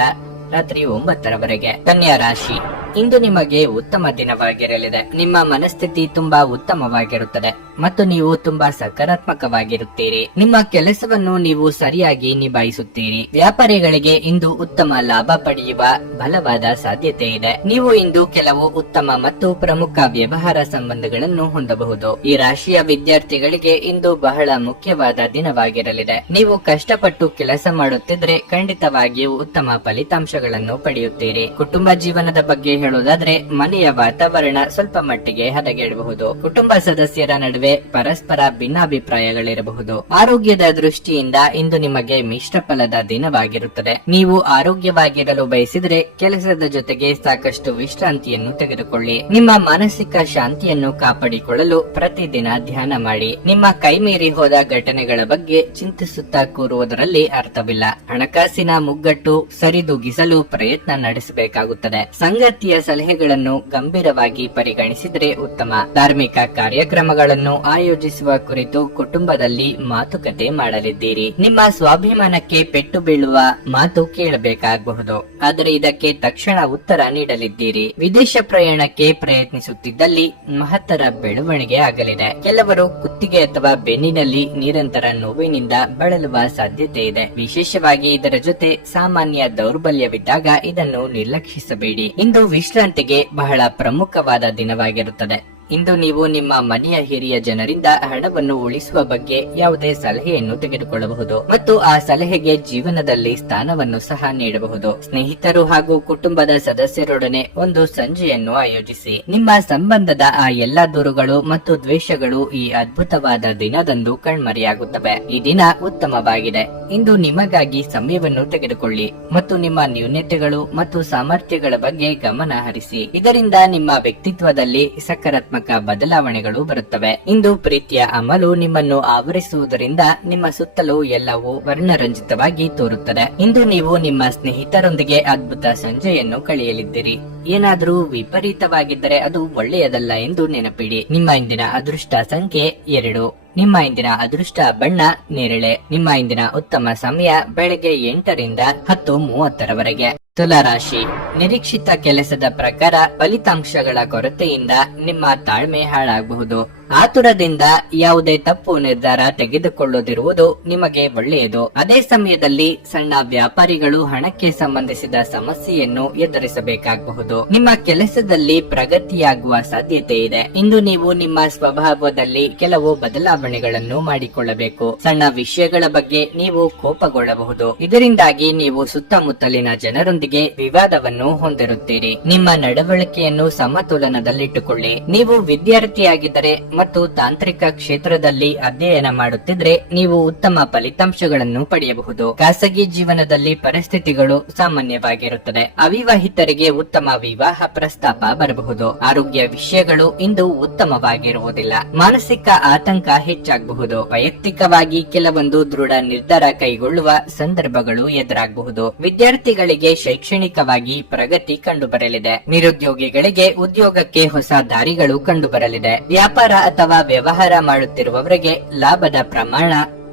ರಾತ್ರಿ 9ರವರೆಗೆ. ಕನ್ಯಾ ರಾಶಿ, ಇಂದು ನಿಮಗೆ ಉತ್ತಮ ದಿನವಾಗಿರಲಿದೆ. ನಿಮ್ಮ ಮನಸ್ಥಿತಿ ತುಂಬಾ ಉತ್ತಮವಾಗಿರುತ್ತದೆ ಮತ್ತು ನೀವು ತುಂಬಾ ಸಕಾರಾತ್ಮಕವಾಗಿರುತ್ತೀರಿ. ನಿಮ್ಮ ಕೆಲಸವನ್ನು ನೀವು ಸರಿಯಾಗಿ ನಿಭಾಯಿಸುತ್ತೀರಿ. ವ್ಯಾಪಾರಿಗಳಿಗೆ ಇಂದು ಉತ್ತಮ ಲಾಭ ಪಡೆಯುವ ಬಲವಾದ ಸಾಧ್ಯತೆ ಇದೆ. ನೀವು ಇಂದು ಕೆಲವು ಉತ್ತಮ ಮತ್ತು ಪ್ರಮುಖ ವ್ಯವಹಾರ ಸಂಬಂಧಗಳನ್ನು ಹೊಂದಬಹುದು. ಈ ರಾಶಿಯ ವಿದ್ಯಾರ್ಥಿಗಳಿಗೆ ಇಂದು ಬಹಳ ಮುಖ್ಯವಾದ ದಿನವಾಗಿರಲಿದೆ. ನೀವು ಕಷ್ಟಪಟ್ಟು ಕೆಲಸ ಮಾಡುತ್ತಿದ್ರೆ ಖಂಡಿತವಾಗಿಯೂ ಉತ್ತಮ ಫಲಿತಾಂಶಗಳನ್ನು ಪಡೆಯುತ್ತೀರಿ. ಕುಟುಂಬ ಜೀವನದ ಬಗ್ಗೆ ಹೇಳುವುದಾದ್ರೆ ಮನೆಯ ವಾತಾವರಣ ಸ್ವಲ್ಪ ಮಟ್ಟಿಗೆ ಹದಗೆಡಬಹುದು. ಕುಟುಂಬ ಸದಸ್ಯರ ನಡುವೆ ಪರಸ್ಪರ ಭಿನ್ನಾಭಿಪ್ರಾಯಗಳಿರಬಹುದು. ಆರೋಗ್ಯದ ದೃಷ್ಟಿಯಿಂದ ಇಂದು ನಿಮಗೆ ಮಿಶ್ರ ಫಲದ ದಿನವಾಗಿರುತ್ತದೆ. ನೀವು ಆರೋಗ್ಯವಾಗಿರಲು ಬಯಸಿದ್ರೆ ಕೆಲಸದ ಜೊತೆಗೆ ಸಾಕಷ್ಟು ವಿಶ್ರಾಂತಿಯನ್ನು ತೆಗೆದುಕೊಳ್ಳಿ. ನಿಮ್ಮ ಮಾನಸಿಕ ಶಾಂತಿಯನ್ನು ಕಾಪಾಡಿಕೊಳ್ಳಲು ಪ್ರತಿದಿನ ಧ್ಯಾನ ಮಾಡಿ. ನಿಮ್ಮ ಕೈಮೀರಿ ಹೋದ ಘಟನೆಗಳ ಬಗ್ಗೆ ಚಿಂತಿಸುತ್ತಾ ಕೂರುವುದರಲ್ಲಿ ಅರ್ಥವಿಲ್ಲ. ಹಣಕಾಸಿನ ಮುಗ್ಗಟ್ಟು ಸರಿದೂಗಿಸಲು ಪ್ರಯತ್ನ ನಡೆಸಬೇಕಾಗುತ್ತದೆ. ಸಂಗತಿಯ ಸಲಹೆಗಳನ್ನು ಗಂಭೀರವಾಗಿ ಪರಿಗಣಿಸಿದರೆ ಉತ್ತಮ. ಧಾರ್ಮಿಕ ಕಾರ್ಯಕ್ರಮಗಳನ್ನು ಆಯೋಜಿಸುವ ಕುರಿತು ಕುಟುಂಬದಲ್ಲಿ ಮಾತುಕತೆ ಮಾಡಲಿದ್ದೀರಿ. ನಿಮ್ಮ ಸ್ವಾಭಿಮಾನಕ್ಕೆ ಪೆಟ್ಟು ಬೀಳುವ ಮಾತು ಕೇಳಬೇಕಾಗಬಹುದು, ಆದರೆ ಇದಕ್ಕೆ ತಕ್ಷಣ ಉತ್ತರ ನೀಡಲಿದ್ದೀರಿ. ವಿದೇಶ ಪ್ರಯಾಣಕ್ಕೆ ಪ್ರಯತ್ನಿಸುತ್ತಿದ್ದಲ್ಲಿ ಮಹತ್ತರ ಬೆಳವಣಿಗೆ ಆಗಲಿದೆ. ಕೆಲವರು ಕುತ್ತಿಗೆ ಅಥವಾ ಬೆನ್ನಿನಲ್ಲಿ ನಿರಂತರ ನೋವಿನಿಂದ ಬಳಲುವ ಸಾಧ್ಯತೆ ಇದೆ. ವಿಶೇಷವಾಗಿ ಇದರ ಜೊತೆ ಸಾಮಾನ್ಯ ದೌರ್ಬಲ್ಯವಿದ್ದಾಗ ಇದನ್ನು ನಿರ್ಲಕ್ಷಿಸಬೇಡಿ. ಇಂದು ವಿಶ್ರಾಂತಿಗೆ ಬಹಳ ಪ್ರಮುಖವಾದ ದಿನವಾಗಿರುತ್ತದೆ. ಇಂದು ನೀವು ನಿಮ್ಮ ಮನೆಯ ಹಿರಿಯ ಜನರಿಂದ ಹಣವನ್ನು ಉಳಿಸುವ ಬಗ್ಗೆ ಯಾವುದೇ ಸಲಹೆಯನ್ನು ತೆಗೆದುಕೊಳ್ಳಬಹುದು ಮತ್ತು ಆ ಸಲಹೆಗೆ ಜೀವನದಲ್ಲಿ ಸ್ಥಾನವನ್ನು ಸಹ ನೀಡಬಹುದು. ಸ್ನೇಹಿತರು ಹಾಗೂ ಕುಟುಂಬದ ಸದಸ್ಯರೊಡನೆ ಒಂದು ಸಂಜೆಯನ್ನು ಆಯೋಜಿಸಿ. ನಿಮ್ಮ ಸಂಬಂಧದ ಆ ಎಲ್ಲಾ ದೂರುಗಳು ಮತ್ತು ದ್ವೇಷಗಳು ಈ ಅದ್ಭುತವಾದ ದಿನದಂದು ಕಣ್ಮರೆಯಾಗುತ್ತವೆ. ಈ ದಿನ ಉತ್ತಮವಾಗಿದೆ. ಇಂದು ನಿಮಗಾಗಿ ಸಮಯವನ್ನು ತೆಗೆದುಕೊಳ್ಳಿ ಮತ್ತು ನಿಮ್ಮ ನ್ಯೂನತೆಗಳು ಮತ್ತು ಸಾಮರ್ಥ್ಯಗಳ ಬಗ್ಗೆ ಗಮನ ಹರಿಸಿ. ಇದರಿಂದ ನಿಮ್ಮ ವ್ಯಕ್ತಿತ್ವದಲ್ಲಿ ಸಕಾರಾತ್ಮಕ ಬದಲಾವಣೆಗಳು ಬರುತ್ತವೆ. ಇಂದು ಪ್ರೀತಿಯ ಅಮಲು ನಿಮ್ಮನ್ನು ಆವರಿಸುವುದರಿಂದ ನಿಮ್ಮ ಸುತ್ತಲೂ ಎಲ್ಲವೂ ವರ್ಣರಂಜಿತವಾಗಿ ತೋರುತ್ತದೆ. ಇಂದು ನೀವು ನಿಮ್ಮ ಸ್ನೇಹಿತರೊಂದಿಗೆ ಅದ್ಭುತ ಸಂಜೆಯನ್ನು ಕಳೆಯಲಿದ್ದೀರಿ. ಏನಾದರೂ ವಿಪರೀತವಾಗಿದ್ದರೆ ಅದು ಒಳ್ಳೆಯದಲ್ಲ ಎಂದು ನೆನಪಿಡಿ. ನಿಮ್ಮ ಇಂದಿನ ಅದೃಷ್ಟ ಸಂಖ್ಯೆ 2. ನಿಮ್ಮ ಇಂದಿನ ಅದೃಷ್ಟ ಬಣ್ಣ ನೇರಳೆ. ನಿಮ್ಮ ಇಂದಿನ ಉತ್ತಮ ಸಮಯ ಬೆಳಗ್ಗೆ 8ರಿಂದ 10:30ರವರೆಗೆ. ತುಲಾ ರಾಶಿ, ನಿರೀಕ್ಷಿತ ಕೆಲಸದ ಪ್ರಕಾರ ಫಲಿತಾಂಶಗಳ ಕೊರತೆಯಿಂದ ನಿಮ್ಮ ತಾಳ್ಮೆ ಹಾಳಾಗಬಹುದು. ಆತುರದಿಂದ ಯಾವುದೇ ತಪ್ಪು ನಿರ್ಧಾರ ತೆಗೆದುಕೊಳ್ಳದಿರುವುದು ನಿಮಗೆ ಒಳ್ಳೆಯದು. ಅದೇ ಸಮಯದಲ್ಲಿ ಸಣ್ಣ ವ್ಯಾಪಾರಿಗಳು ಹಣಕ್ಕೆ ಸಂಬಂಧಿಸಿದ ಸಮಸ್ಯೆಯನ್ನು ಎದುರಿಸಬೇಕಾಗಬಹುದು. ನಿಮ್ಮ ಕೆಲಸದಲ್ಲಿ ಪ್ರಗತಿಯಾಗುವ ಸಾಧ್ಯತೆ ಇದೆ. ಇಂದು ನೀವು ನಿಮ್ಮ ಸ್ವಭಾವದಲ್ಲಿ ಕೆಲವು ಬದಲಾವಣೆಗಳನ್ನು ಮಾಡಿಕೊಳ್ಳಬೇಕು. ಸಣ್ಣ ವಿಷಯಗಳ ಬಗ್ಗೆ ನೀವು ಕೋಪಗೊಳ್ಳಬಹುದು. ಇದರಿಂದಾಗಿ ನೀವು ಸುತ್ತಮುತ್ತಲಿನ ಜನರೊಂದಿಗೆ ಸ್ನೇಹಿತರೊಂದಿಗೆ ವಿವಾದವನ್ನು ಹೊಂದಿರುತ್ತೀರಿ. ನಿಮ್ಮ ನಡವಳಿಕೆಯನ್ನು ಸಮತೋಲನದಲ್ಲಿಟ್ಟುಕೊಳ್ಳಿ. ನೀವು ವಿದ್ಯಾರ್ಥಿಯಾಗಿದ್ದರೆ ಮತ್ತು ತಾಂತ್ರಿಕ ಕ್ಷೇತ್ರದಲ್ಲಿ ಅಧ್ಯಯನ ಮಾಡುತ್ತಿದ್ರೆ ನೀವು ಉತ್ತಮ ಫಲಿತಾಂಶಗಳನ್ನು ಪಡೆಯಬಹುದು. ಖಾಸಗಿ ಜೀವನದಲ್ಲಿ ಪರಿಸ್ಥಿತಿಗಳು ಸಾಮಾನ್ಯವಾಗಿರುತ್ತದೆ. ಅವಿವಾಹಿತರಿಗೆ ಉತ್ತಮ ವಿವಾಹ ಪ್ರಸ್ತಾಪ ಬರಬಹುದು. ಆರೋಗ್ಯ ವಿಷಯಗಳು ಇಂದು ಉತ್ತಮವಾಗಿರುವುದಿಲ್ಲ. ಮಾನಸಿಕ ಆತಂಕ ಹೆಚ್ಚಾಗಬಹುದು. ವೈಯಕ್ತಿಕವಾಗಿ ಕೆಲವೊಂದು ದೃಢ ನಿರ್ಧಾರ ಕೈಗೊಳ್ಳುವ ಸಂದರ್ಭಗಳು ಎದುರಾಗಬಹುದು. ವಿದ್ಯಾರ್ಥಿಗಳಿಗೆ ಶೈಕ್ಷಣಿಕವಾಗಿ ಪ್ರಗತಿ ಕಂಡುಬರಲಿದೆ. ನಿರುದ್ಯೋಗಿಗಳಿಗೆ ಉದ್ಯೋಗಕ್ಕೆ ಹೊಸ ದಾರಿಗಳು ಕಂಡುಬರಲಿದೆ. ವ್ಯಾಪಾರ ಅಥವಾ ವ್ಯವಹಾರ ಮಾಡುತ್ತಿರುವವರಿಗೆ ಲಾಭದ ಪ್ರಮಾಣ